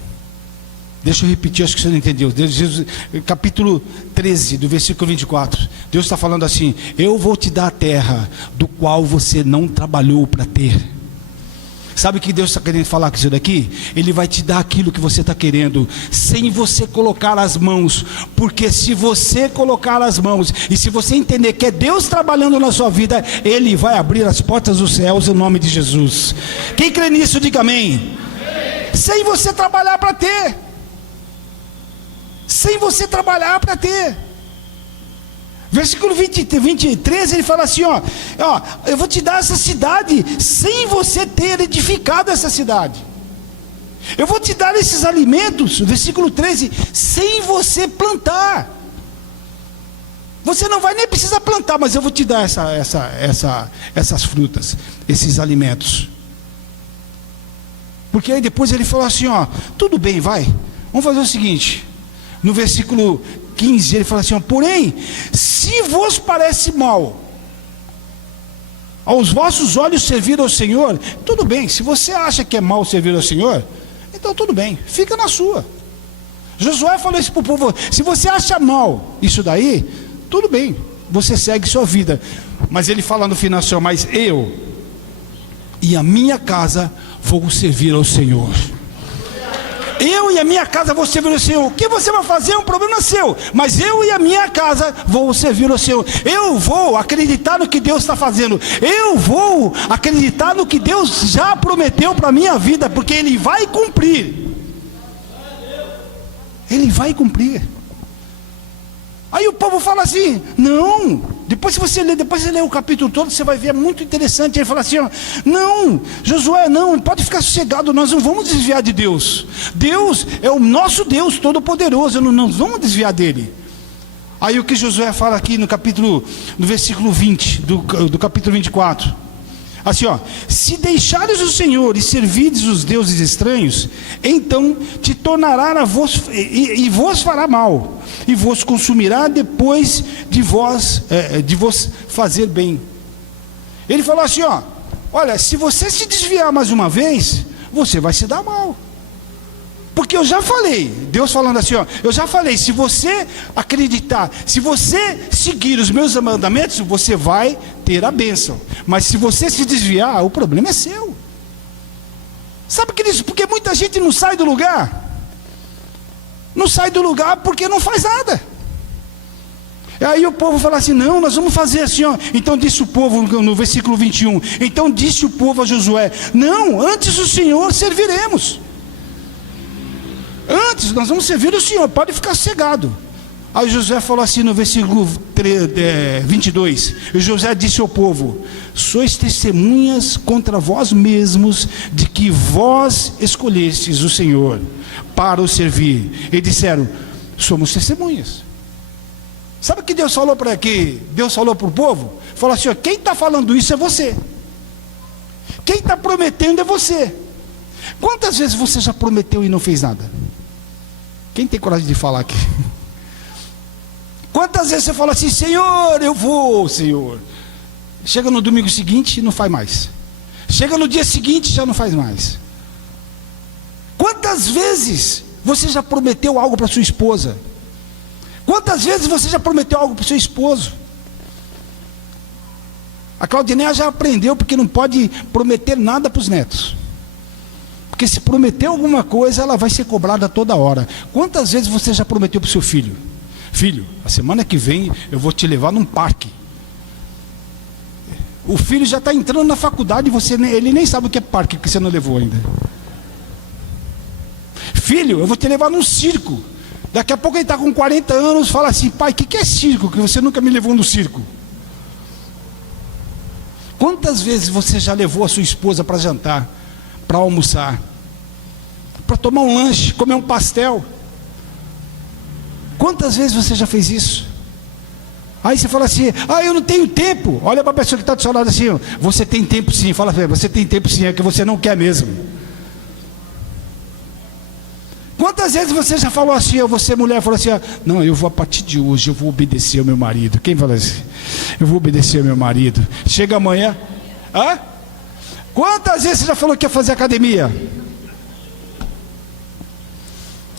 Deixa eu repetir, acho que você não entendeu. Jesus, capítulo 13, do versículo 24. Deus está falando assim: eu vou te dar a terra do qual você não trabalhou para ter. Sabe o que Deus está querendo falar com isso daqui? Ele vai te dar aquilo que você está querendo, sem você colocar as mãos. Porque se você colocar as mãos, e se você entender que é Deus trabalhando na sua vida, Ele vai abrir as portas dos céus em nome de Jesus. Quem crê nisso, diga amém. Sem você trabalhar para ter. Sem você trabalhar para ter. Versículo 23, ele fala assim, ó, eu vou te dar essa cidade sem você ter edificado essa cidade. Eu vou te dar esses alimentos, versículo 13, sem você plantar. Você não vai nem precisar plantar, mas eu vou te dar essas frutas, esses alimentos. Porque aí depois ele falou assim, ó, tudo bem, vai, vamos fazer o seguinte. No versículo 15 ele fala assim, ó, porém, se vos parece mal aos vossos olhos servir ao Senhor, tudo bem. Se você acha que é mal servir ao Senhor, então tudo bem, fica na sua. Josué falou isso para o povo: se você acha mal isso daí, tudo bem, você segue sua vida. Mas ele fala no final assim, ó, mas eu e a minha casa vou servir ao Senhor. Eu eu e a minha casa vou servir o Senhor. O que você vai fazer é um problema seu, mas eu e a minha casa vou servir o Senhor. Eu vou acreditar no que Deus está fazendo. Eu vou acreditar no que Deus já prometeu para a minha vida, porque Ele vai cumprir. Ele vai cumprir. Aí o povo fala assim, não, depois você lê o capítulo todo, você vai ver, é muito interessante. Ele fala assim, ó, não, Josué, não, pode ficar sossegado, nós não vamos desviar de Deus. Deus é o nosso Deus todo-poderoso, não vamos desviar dele. Aí o que Josué fala aqui no versículo 20, do capítulo 24, assim, ó, se deixares o Senhor e servides os deuses estranhos, então te tornará e vos fará mal, e vos consumirá depois de vos fazer bem. Ele falou assim, ó, olha, se você se desviar mais uma vez, você vai se dar mal. Porque eu já falei, Deus falando assim, ó, eu já falei, se você acreditar, se você seguir os meus mandamentos, você vai ter a bênção. Mas se você se desviar, o problema é seu. Sabe, queridos, porque muita gente não sai do lugar. Não sai do lugar porque não faz nada. E aí o povo fala assim, não, nós vamos fazer assim, ó. Então disse o povo, no versículo 21, então disse o povo a Josué, não, antes o Senhor serviremos. Antes nós vamos servir o Senhor, pode ficar sossegado. Aí Josué falou assim no versículo 22, e Josué disse ao povo, sois testemunhas contra vós mesmos, de que vós escolhestes o Senhor para o servir. E disseram, somos testemunhas. Sabe o que Deus falou para o povo? Falou assim, ó, quem está falando isso é você. Quem está prometendo é você. Quantas vezes você já prometeu e não fez nada? Quem tem coragem de falar aqui? Quantas vezes você fala assim, Senhor, eu vou, Senhor. Chega no domingo seguinte e não faz mais. Chega no dia seguinte e já não faz mais. Quantas vezes você já prometeu algo para sua esposa? Quantas vezes você já prometeu algo para o seu esposo? A Claudineia já aprendeu, porque não pode prometer nada para os netos. Porque se prometer alguma coisa, ela vai ser cobrada toda hora. Quantas vezes você já prometeu para o seu filho? Filho, a semana que vem eu vou te levar num parque. O filho já está entrando na faculdade e ele nem sabe o que é parque, porque você não levou ainda. Filho, eu vou te levar num circo. Daqui a pouco ele está com 40 anos, fala assim, pai, o que é circo? Que você nunca me levou no circo. Quantas vezes você já levou a sua esposa para jantar, para almoçar, para tomar um lanche, comer um pastel? Quantas vezes você já fez isso? Aí você fala assim, eu não tenho tempo. Olha para a pessoa que está do seu lado assim, você tem tempo sim. Fala para ele, você tem tempo sim, é que você não quer mesmo. Quantas vezes você já falou assim, você mulher falou assim, não, eu vou a partir de hoje, eu vou obedecer ao meu marido. Quem fala assim? Eu vou obedecer ao meu marido. Chega amanhã, quantas vezes você já falou que ia fazer academia?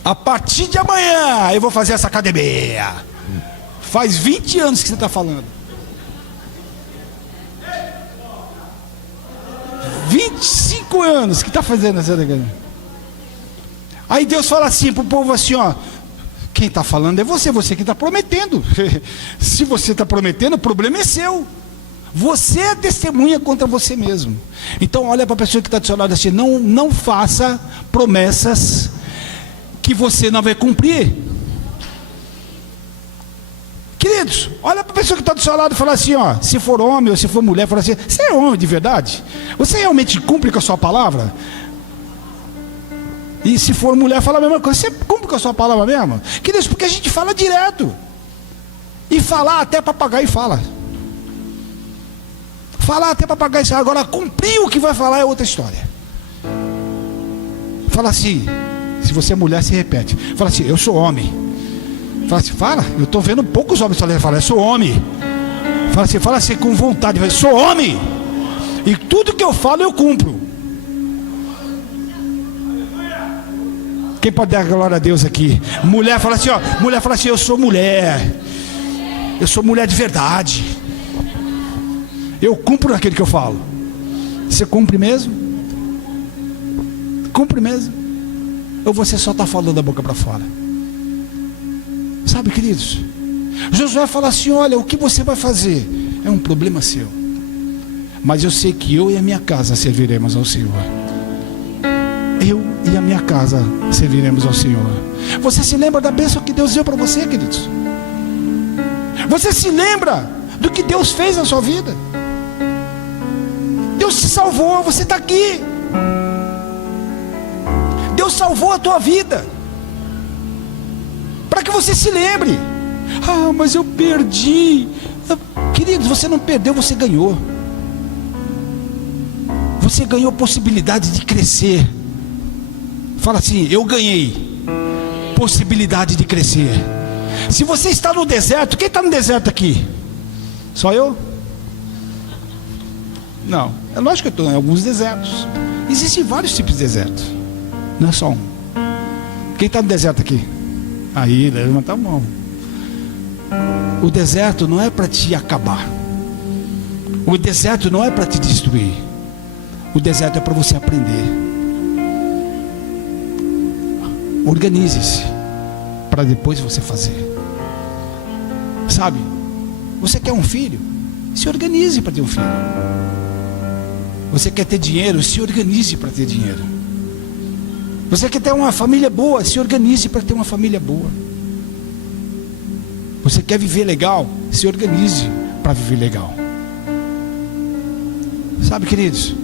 A partir de amanhã eu vou fazer essa academia. Faz 20 anos que você está falando. 25 anos que está fazendo essa academia. Aí Deus fala assim para o povo assim, ó, quem está falando é você que está prometendo. Se você está prometendo, o problema é seu. Você é testemunha contra você mesmo. Então olha para a pessoa que está do seu lado assim, não faça promessas que você não vai cumprir. Queridos, olha para a pessoa que está do seu lado e fala assim, ó, se for homem ou se for mulher, fala assim, você é homem de verdade? Você realmente cumpre com a sua palavra? E se for mulher, fala a mesma coisa. Você cumpre com a sua palavra mesmo? Queridos, porque a gente fala direto. E falar até papagaio fala. Falar até papagaio fala. Agora, cumprir o que vai falar é outra história. Fala assim, se você é mulher, se repete. Fala assim, eu sou homem. Fala assim, fala. Eu estou vendo poucos homens falando, eu sou homem. Fala assim com vontade. Eu sou homem. E tudo que eu falo, eu cumpro. Quem pode dar glória a Deus aqui? Mulher fala assim, eu sou mulher. Eu sou mulher de verdade. Eu cumpro naquilo que eu falo. Você cumpre mesmo? Cumpre mesmo? Ou você só está falando da boca para fora? Sabe, queridos, Josué fala assim: olha, o que você vai fazer é um problema seu, mas eu sei que eu e a minha casa serviremos ao Senhor. Eu e a minha casa serviremos ao Senhor. Você se lembra da bênção que Deus deu para você, queridos? Você se lembra do que Deus fez na sua vida? Deus te salvou, você está aqui. Deus salvou a tua vida, para que você se lembre. Ah, mas eu perdi. Queridos, você não perdeu, você ganhou. Você ganhou possibilidade de crescer. Fala assim: eu ganhei possibilidade de crescer. Se você está no deserto, quem está no deserto aqui? Só eu? Não, é lógico que eu estou em alguns desertos. Existem vários tipos de desertos, não é só um. Quem está no deserto aqui? Aí, levanta a mão. O deserto não é para te acabar. O deserto não é para te destruir. O deserto é para você aprender. Organize-se para depois você fazer. Sabe? Você quer um filho? Se organize para ter um filho. Você quer ter dinheiro? Se organize para ter dinheiro. Você quer ter uma família boa? Se organize para ter uma família boa. Você quer viver legal? Se organize para viver legal. Sabe, queridos,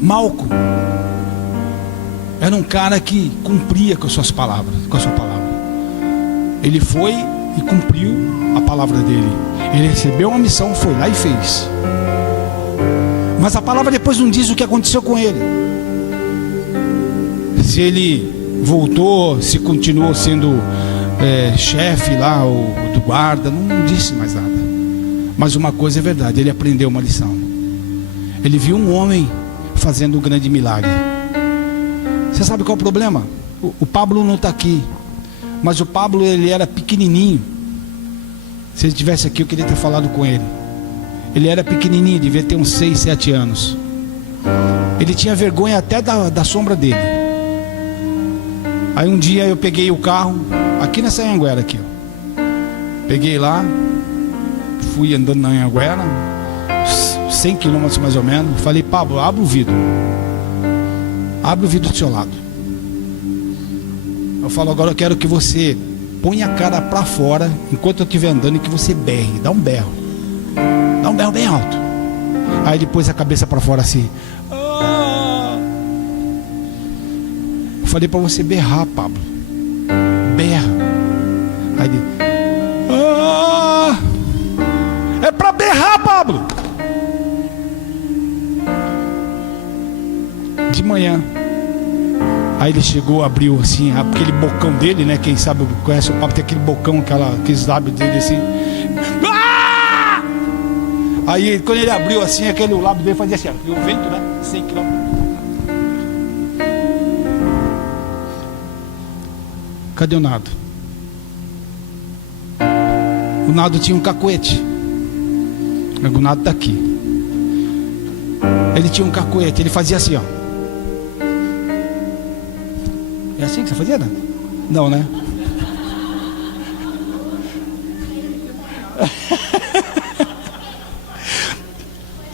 Malco era um cara que cumpria com as suas palavras, com a sua palavra. Ele foi e cumpriu a palavra dele. Ele recebeu uma missão, foi lá e fez. Mas a palavra depois não diz o que aconteceu com ele. Se ele voltou, se continuou sendo chefe lá, ou do guarda, não disse mais nada. Mas uma coisa é verdade, ele aprendeu uma lição. Ele viu um homem fazendo um grande milagre. Você sabe qual é o problema? O Pablo não está aqui, mas o Pablo, ele era pequenininho. Se ele estivesse aqui, eu queria ter falado com ele. Ele era pequenininho, devia ter uns 6, 7 anos. Ele tinha vergonha até da sombra dele. Aí um dia eu peguei o carro aqui nessa Anhanguera aqui, ó. Peguei lá, fui andando na Anhanguera, 100 quilômetros mais ou menos. Falei: Pablo, abre o vidro. Abre o vidro do seu lado. Eu falo: agora eu quero que você ponha a cara para fora enquanto eu estiver andando e que você berre. Dá um berro. Dá um berro bem alto. Aí ele pôs a cabeça para fora assim. Eu falei para você berrar, Pablo. Berra. Aí ele: é para berrar, Pablo. De manhã. Aí ele chegou, abriu assim, aquele bocão dele, né? Quem sabe conhece o Pablo, tem aquele bocão, aqueles lábios dele assim. Aí quando ele abriu assim, aquele lábio dele fazia assim, ó, e o vento, né? 100 km. Cadê o Nado? O Nado tinha um cacuete. O Nado está aqui. Ele tinha um cacuete, ele fazia assim, ó. É assim que você fazia, Nado? Não, né?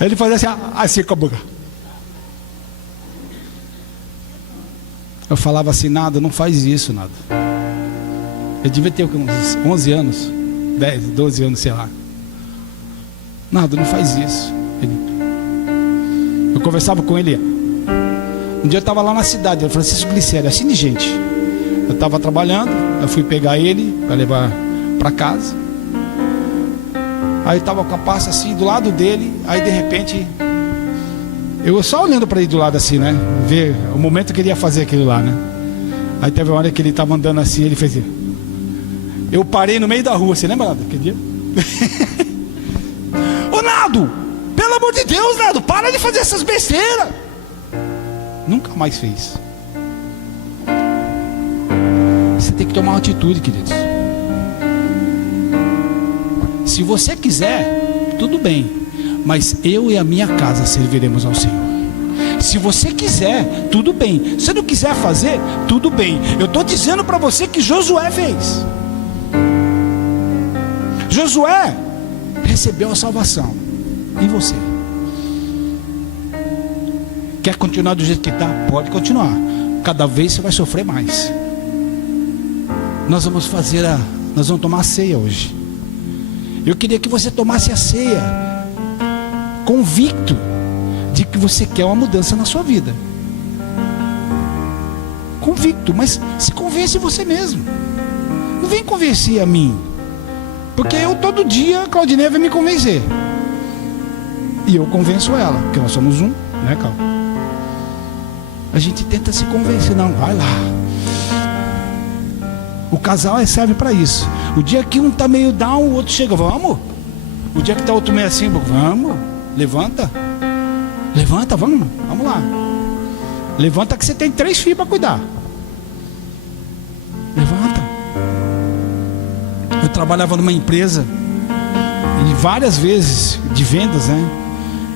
Ele fazia assim com a boca. Eu falava assim: Nada, não faz isso, Nada. Eu devia ter uns 11 anos, 10, 12 anos, sei lá. Nada, não faz isso. Eu conversava com ele. Um dia eu estava lá na cidade, eu Francisco Glicério, assim de gente. Eu estava trabalhando, eu fui pegar ele para levar para casa. Aí estava com a pasta assim do lado dele. Aí de repente, eu só olhando para ele do lado assim, né? Ver o momento que ele ia fazer aquilo lá, né? Aí teve uma hora que ele estava andando assim, ele fez assim. Eu parei no meio da rua, você lembra, Nado, aquele dia? Ô Nado, pelo amor de Deus, Nado, para de fazer essas besteiras. Nunca mais fez. Você tem que tomar uma atitude, queridos. Se você quiser, tudo bem, mas eu e a minha casa serviremos ao Senhor. Se você quiser, tudo bem. Se não quiser fazer, tudo bem. Eu estou dizendo para você que Josué fez. Josué recebeu a salvação. E você? Quer continuar do jeito que está? Pode continuar. Cada vez você vai sofrer mais. Nós vamos tomar a ceia hoje. Eu queria que você tomasse a ceia convicto de que você quer uma mudança na sua vida. Convicto, mas se convence você mesmo. Não vem convencer a mim, porque eu todo dia, a Claudinei vai me convencer. E eu convenço ela, porque nós somos um, né, Cal? A gente tenta se convencer, não, vai lá. O casal serve para isso. O dia que um está meio down, o outro chega, vamos. O dia que está outro meio assim, vamos, levanta. Levanta, vamos lá. Levanta que você tem 3 filhos para cuidar. Levanta. Eu trabalhava numa empresa e várias vezes de vendas, né?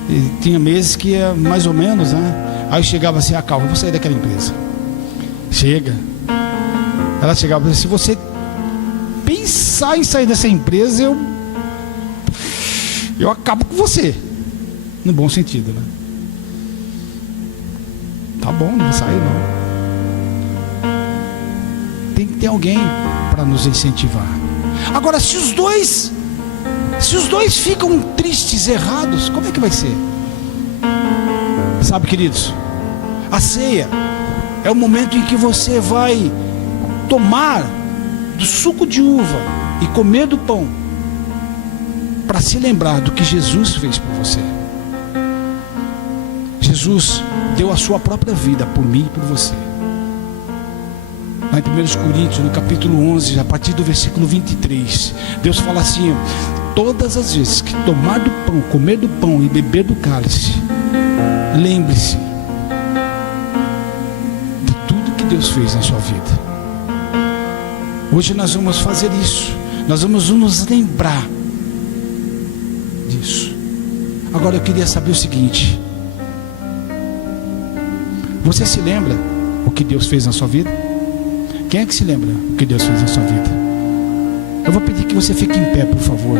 E tinha meses que ia mais ou menos, né? Aí eu chegava assim, calma, eu vou sair daquela empresa. Chega. Ela chegava assim, se você pensar em sair dessa empresa, eu acabo com você. No bom sentido, né? Tá bom, não sai não. Tem que ter alguém para nos incentivar. Agora, se os dois ficam tristes, errados, como é que vai ser? Sabe, queridos, a ceia é o momento em que você vai tomar do suco de uva e comer do pão, para se lembrar do que Jesus fez por você. Jesus deu a sua própria vida por mim e por você. Lá em 1 Coríntios, no capítulo 11, a partir do versículo 23, Deus fala assim: todas as vezes que tomar do pão, comer do pão e beber do cálice, lembre-se de tudo que Deus fez na sua vida. Hoje nós vamos fazer isso. Nós vamos nos lembrar disso. Agora eu queria saber o seguinte: você se lembra o que Deus fez na sua vida? Quem é que se lembra o que Deus fez na sua vida? Eu vou pedir que você fique em pé, por favor.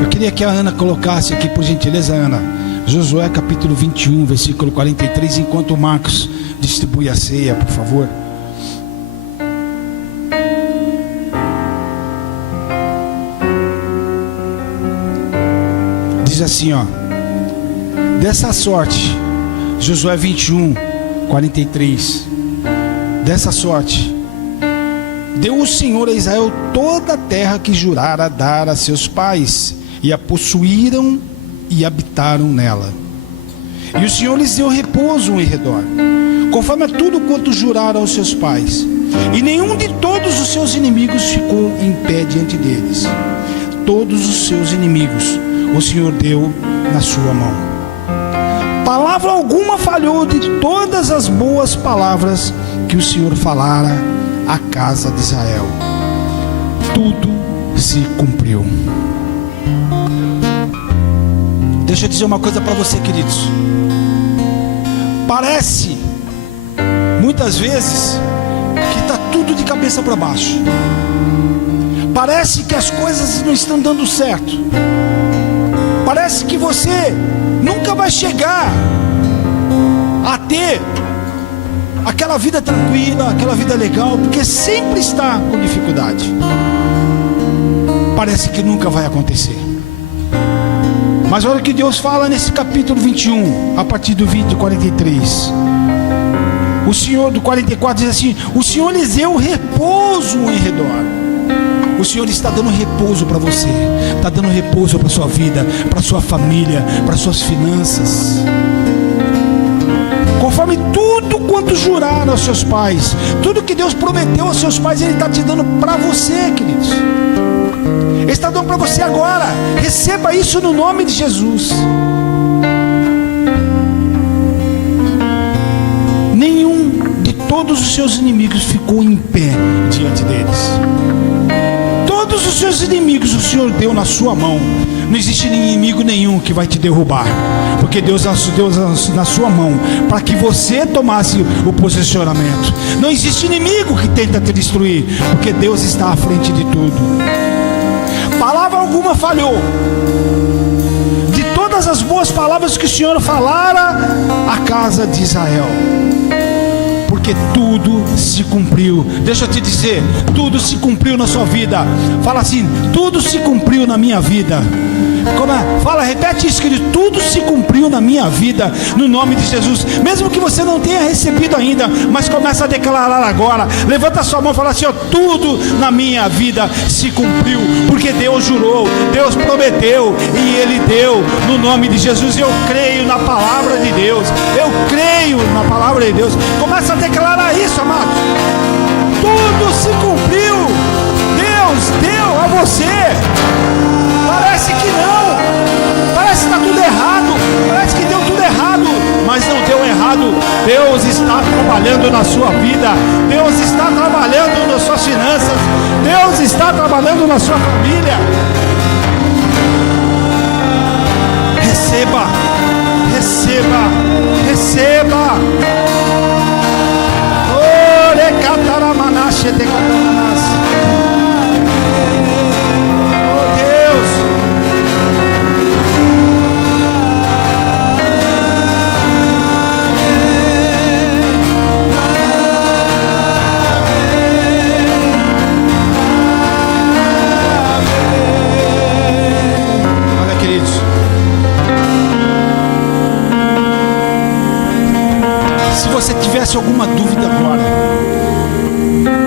Eu queria que a Ana colocasse aqui, por gentileza, Ana, Josué capítulo 21, versículo 43, enquanto o Marcos distribui a ceia, por favor. Diz assim, ó: dessa sorte, Josué 21, 43, dessa sorte deu o Senhor a Israel toda a terra que jurara dar a seus pais, e a possuíram e habitaram nela. E o Senhor lhes deu repouso em redor, conforme a tudo quanto juraram aos seus pais, e nenhum de todos os seus inimigos ficou em pé diante deles. Todos os seus inimigos o Senhor deu na sua mão. Palavra alguma falhou de todas as boas palavras que o Senhor falara à casa de Israel. Tudo se cumpriu. Deixa eu dizer uma coisa para você, queridos. Parece, muitas vezes, que está tudo de cabeça para baixo. Parece que as coisas não estão dando certo. Parece que você nunca vai chegar a ter aquela vida tranquila, aquela vida legal, porque sempre está com dificuldade. Parece que nunca vai acontecer. Mas olha o que Deus fala nesse capítulo 21, a partir do 43. O Senhor, do 44, diz assim: o Senhor lhes deu repouso em redor. O Senhor está dando repouso para você, está dando repouso para a sua vida, para a sua família, para as suas finanças. Conforme tudo quanto juraram aos seus pais, tudo que Deus prometeu aos seus pais, Ele está te dando para você, queridos. Ele está dando para você agora. Receba isso no nome de Jesus. Nenhum de todos os seus inimigos ficou em pé diante deles. Todos os seus inimigos o Senhor deu na sua mão. Não existe inimigo nenhum que vai te derrubar, porque Deus deu na sua mão para que você tomasse o posicionamento. Não existe inimigo que tenta te destruir, porque Deus está à frente de tudo. Palavra alguma falhou. De todas as boas palavras que o Senhor falara à casa de Israel, porque tudo se cumpriu. Deixa eu te dizer, tudo se cumpriu na sua vida. Fala assim: tudo se cumpriu na minha vida. Como é? Fala, repete isso, querido. Tudo se cumpriu na minha vida, no nome de Jesus. Mesmo que você não tenha recebido ainda, mas começa a declarar agora. Levanta a sua mão e fala assim: ó, tudo na minha vida se cumpriu, porque Deus jurou, Deus prometeu e Ele deu, no nome de Jesus. Eu creio na palavra de Deus, eu creio na palavra de Deus. Começa a declarar isso, amado. Tudo se cumpriu. Deus deu a você. Parece que não, parece que está tudo errado, parece que deu tudo errado, mas não deu errado. Deus está trabalhando na sua vida, Deus está trabalhando nas suas finanças, Deus está trabalhando na sua família. Receba, receba, receba. Se alguma dúvida agora,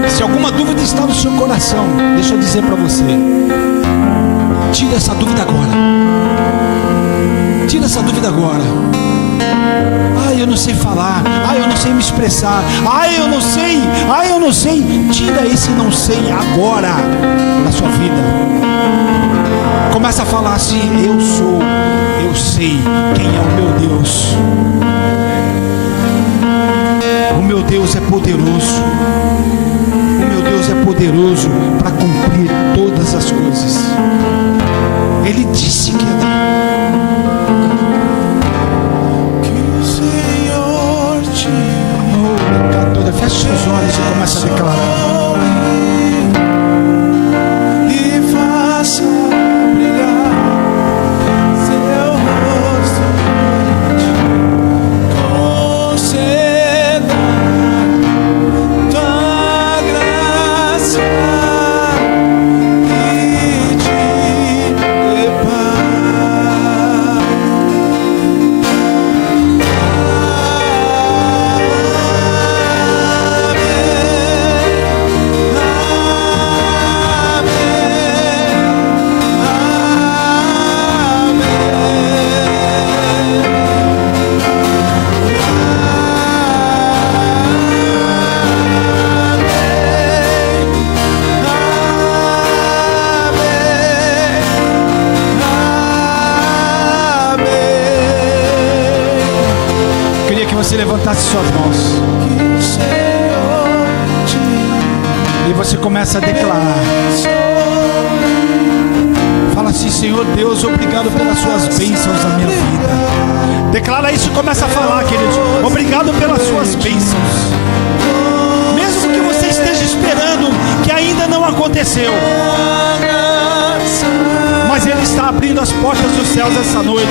se alguma dúvida está no seu coração, deixa eu dizer para você: tira essa dúvida agora. Tira essa dúvida agora. Eu não sei falar, eu não sei me expressar, eu não sei. Tira esse não sei agora da sua vida. Começa a falar assim: eu sei quem é o meu Deus. O meu Deus é poderoso. O meu Deus é poderoso para cumprir todas as coisas. Ele disse que ia dar. Que o Senhor te ame. Feche seus olhos e começa a declarar. E faça brilhar seu rosto. Conceda tua graça e te dê paz. Queria que você levantasse suas mãos e você começa a declarar. Fala assim: Senhor Deus, obrigado pelas suas bênçãos na minha vida. Declara isso e começa a falar, queridos. Obrigado pelas suas bênçãos. Mesmo que você esteja esperando que ainda não aconteceu, mas Ele está abrindo as portas dos céus essa noite,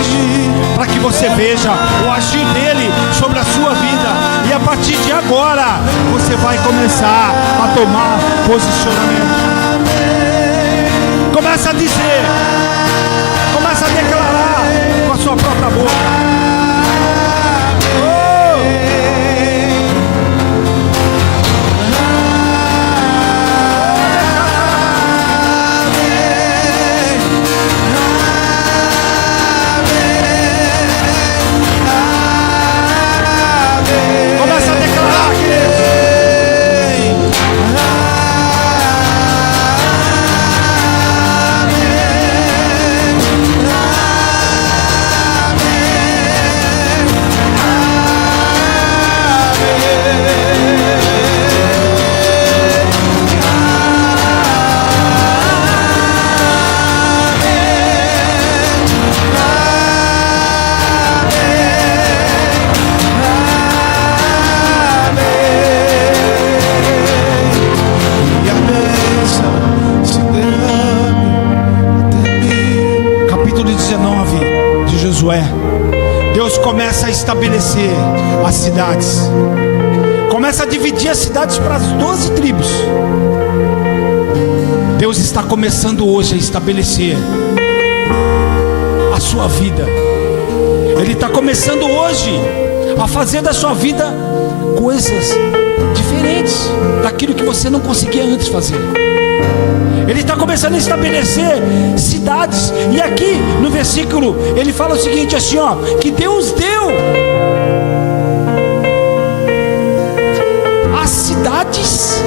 para que você veja o agir dEle sobre a sua vida. E a partir de agora, você vai começar a tomar posicionamento. Começa a dizer, começa a declarar com a sua própria boca. Amém. começa a estabelecer as cidades. Começa a dividir as cidades para as 12 tribos. Deus está começando hoje a estabelecer a sua vida. Ele está começando hoje a fazer da sua vida coisas diferentes daquilo que você não conseguia antes fazer. Ele está começando a estabelecer cidades. E aqui no versículo ele fala o seguinte assim, ó, que Deus deu as cidades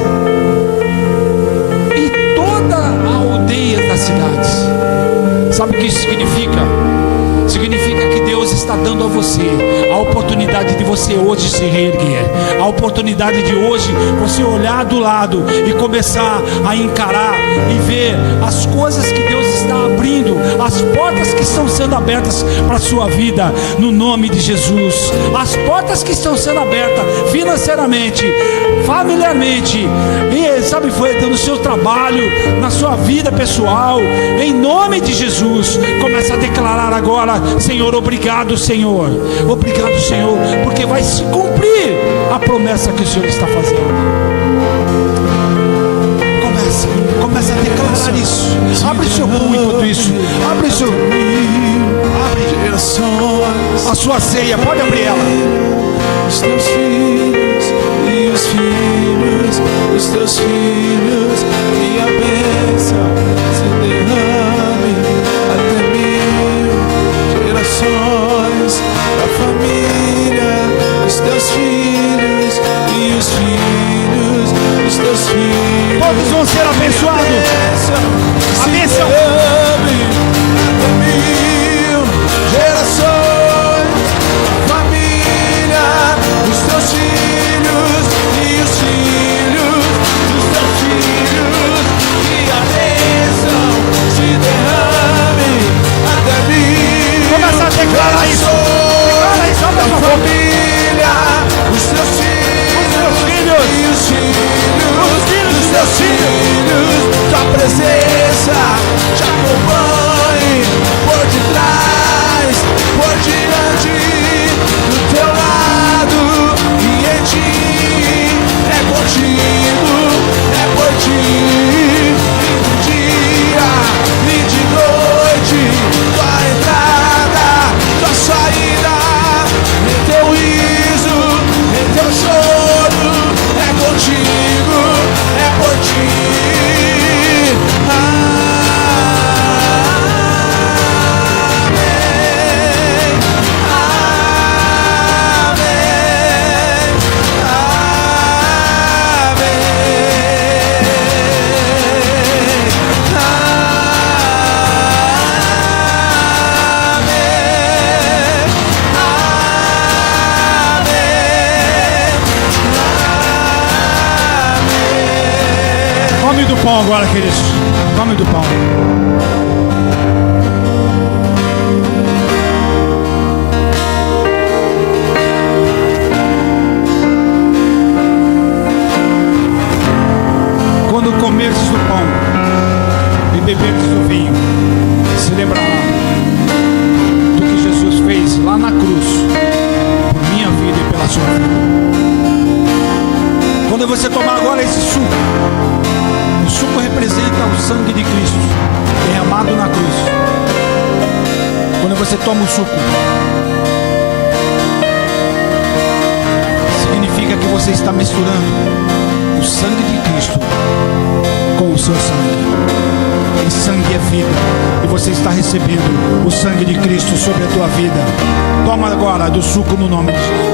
e toda a aldeia das cidades. Sabe o que isso significa? Significa que Deus está dando a você a oportunidade de você hoje se reerguer, a oportunidade de hoje você olhar do lado e começar a encarar e ver as coisas que Deus está abrindo, as portas que estão sendo abertas para a sua vida, no nome de Jesus. As portas que estão sendo abertas financeiramente, familiarmente, e sabe, foi no seu trabalho, na sua vida pessoal, em nome de Jesus. Começa a declarar agora: Senhor, obrigado, Senhor, obrigado, Senhor, porque vai se cumprir a promessa que o Senhor está fazendo. Começa a declarar isso. Abre seu punho enquanto isso. Abre a sua ceia, pode abrir ela. Os teus filhos e os filhos dos teus filhos, que a bênção se derrame até 1000 gerações, da família dos teus filhos e os filhos dos teus filhos. Todos vão ser abençoados. A bênção derrame até 1000 gerações, família dos teus filhos e os filhos dos teus filhos, que a bênção se derrame até 1000. Começa a declarar isso. Declara isso, abre a sua boca. Família, os teus filhos e os filhos dos teus filhos, tua presença te acompanhe por detrás, por diante, do teu lado e em ti. É contigo, é por ti, e de dia e de noite, tua entrada, tua saída, em teu riso, em teu choro, é contigo, é por ti. Come do pão agora, queridos. Come do pão. Quando comerdes do pão e beberdes do vinho, se lembrará do que Jesus fez lá na cruz, por minha vida e pela sua vida. Quando você tomar agora esse suco, o suco representa o sangue de Cristo derramado na cruz. Quando você toma o suco, significa que você está misturando o sangue de Cristo com o seu sangue. E sangue é vida, e você está recebendo o sangue de Cristo sobre a tua vida. Toma agora do suco no nome de Jesus.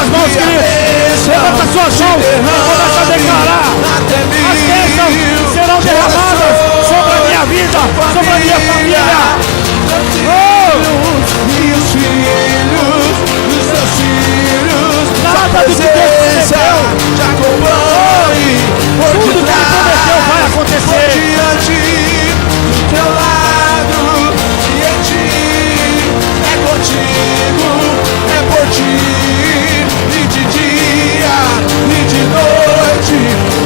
suas mãos, querido. Levanta suas mãos e começa a declarar. As bênçãos serão derramadas sobre a minha vida, sobre a minha família. Nada do que Deus prometeu te acompanhe, tudo que Ele prometeu vai acontecer. Diante do teu lado e em ti, é contigo, é por ti, e de dia e de noite,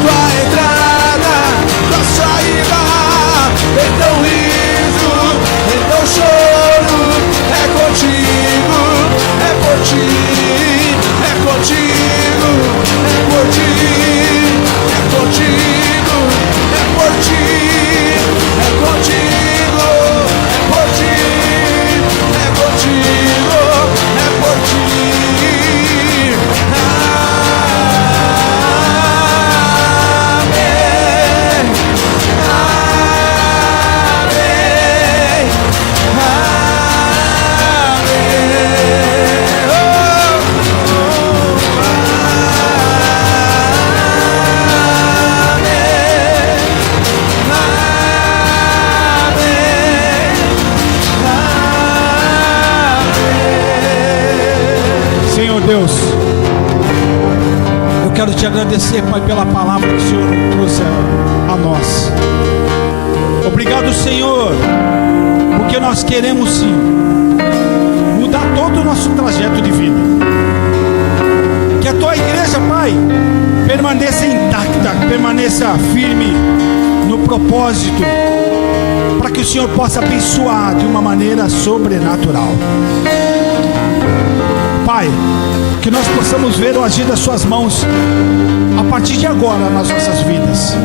tua entrada, tua saída, então riso, então choro, é contigo, é por ti, é contigo, é por ti, é contigo, é por ti, é contigo, é por ti, é contigo, é por ti. Amém, Senhor Deus, eu quero te agradecer, Pai, pela palavra que o Senhor trouxe a nós. Obrigado, Senhor, porque nós queremos sim mudar todo o nosso trajeto de vida. Que a tua igreja, Pai, permaneça intacta, permaneça firme no propósito, para que o Senhor possa abençoar de uma maneira sobrenatural. Pai, que nós possamos ver o agir das suas mãos a partir de agora nas nossas vidas,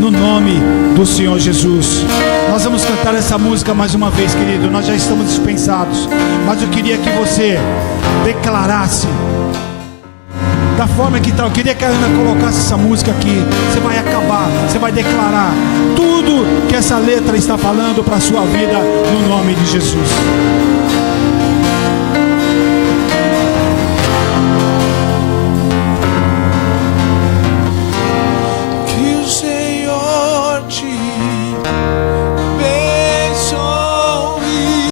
no nome do Senhor Jesus. Nós vamos cantar essa música mais uma vez, querido. Nós já estamos dispensados, mas eu queria que você declarasse da forma que está. Eu queria que a Ana colocasse essa música aqui. Você vai acabar, você vai declarar tudo que essa letra está falando para a sua vida, no nome de Jesus.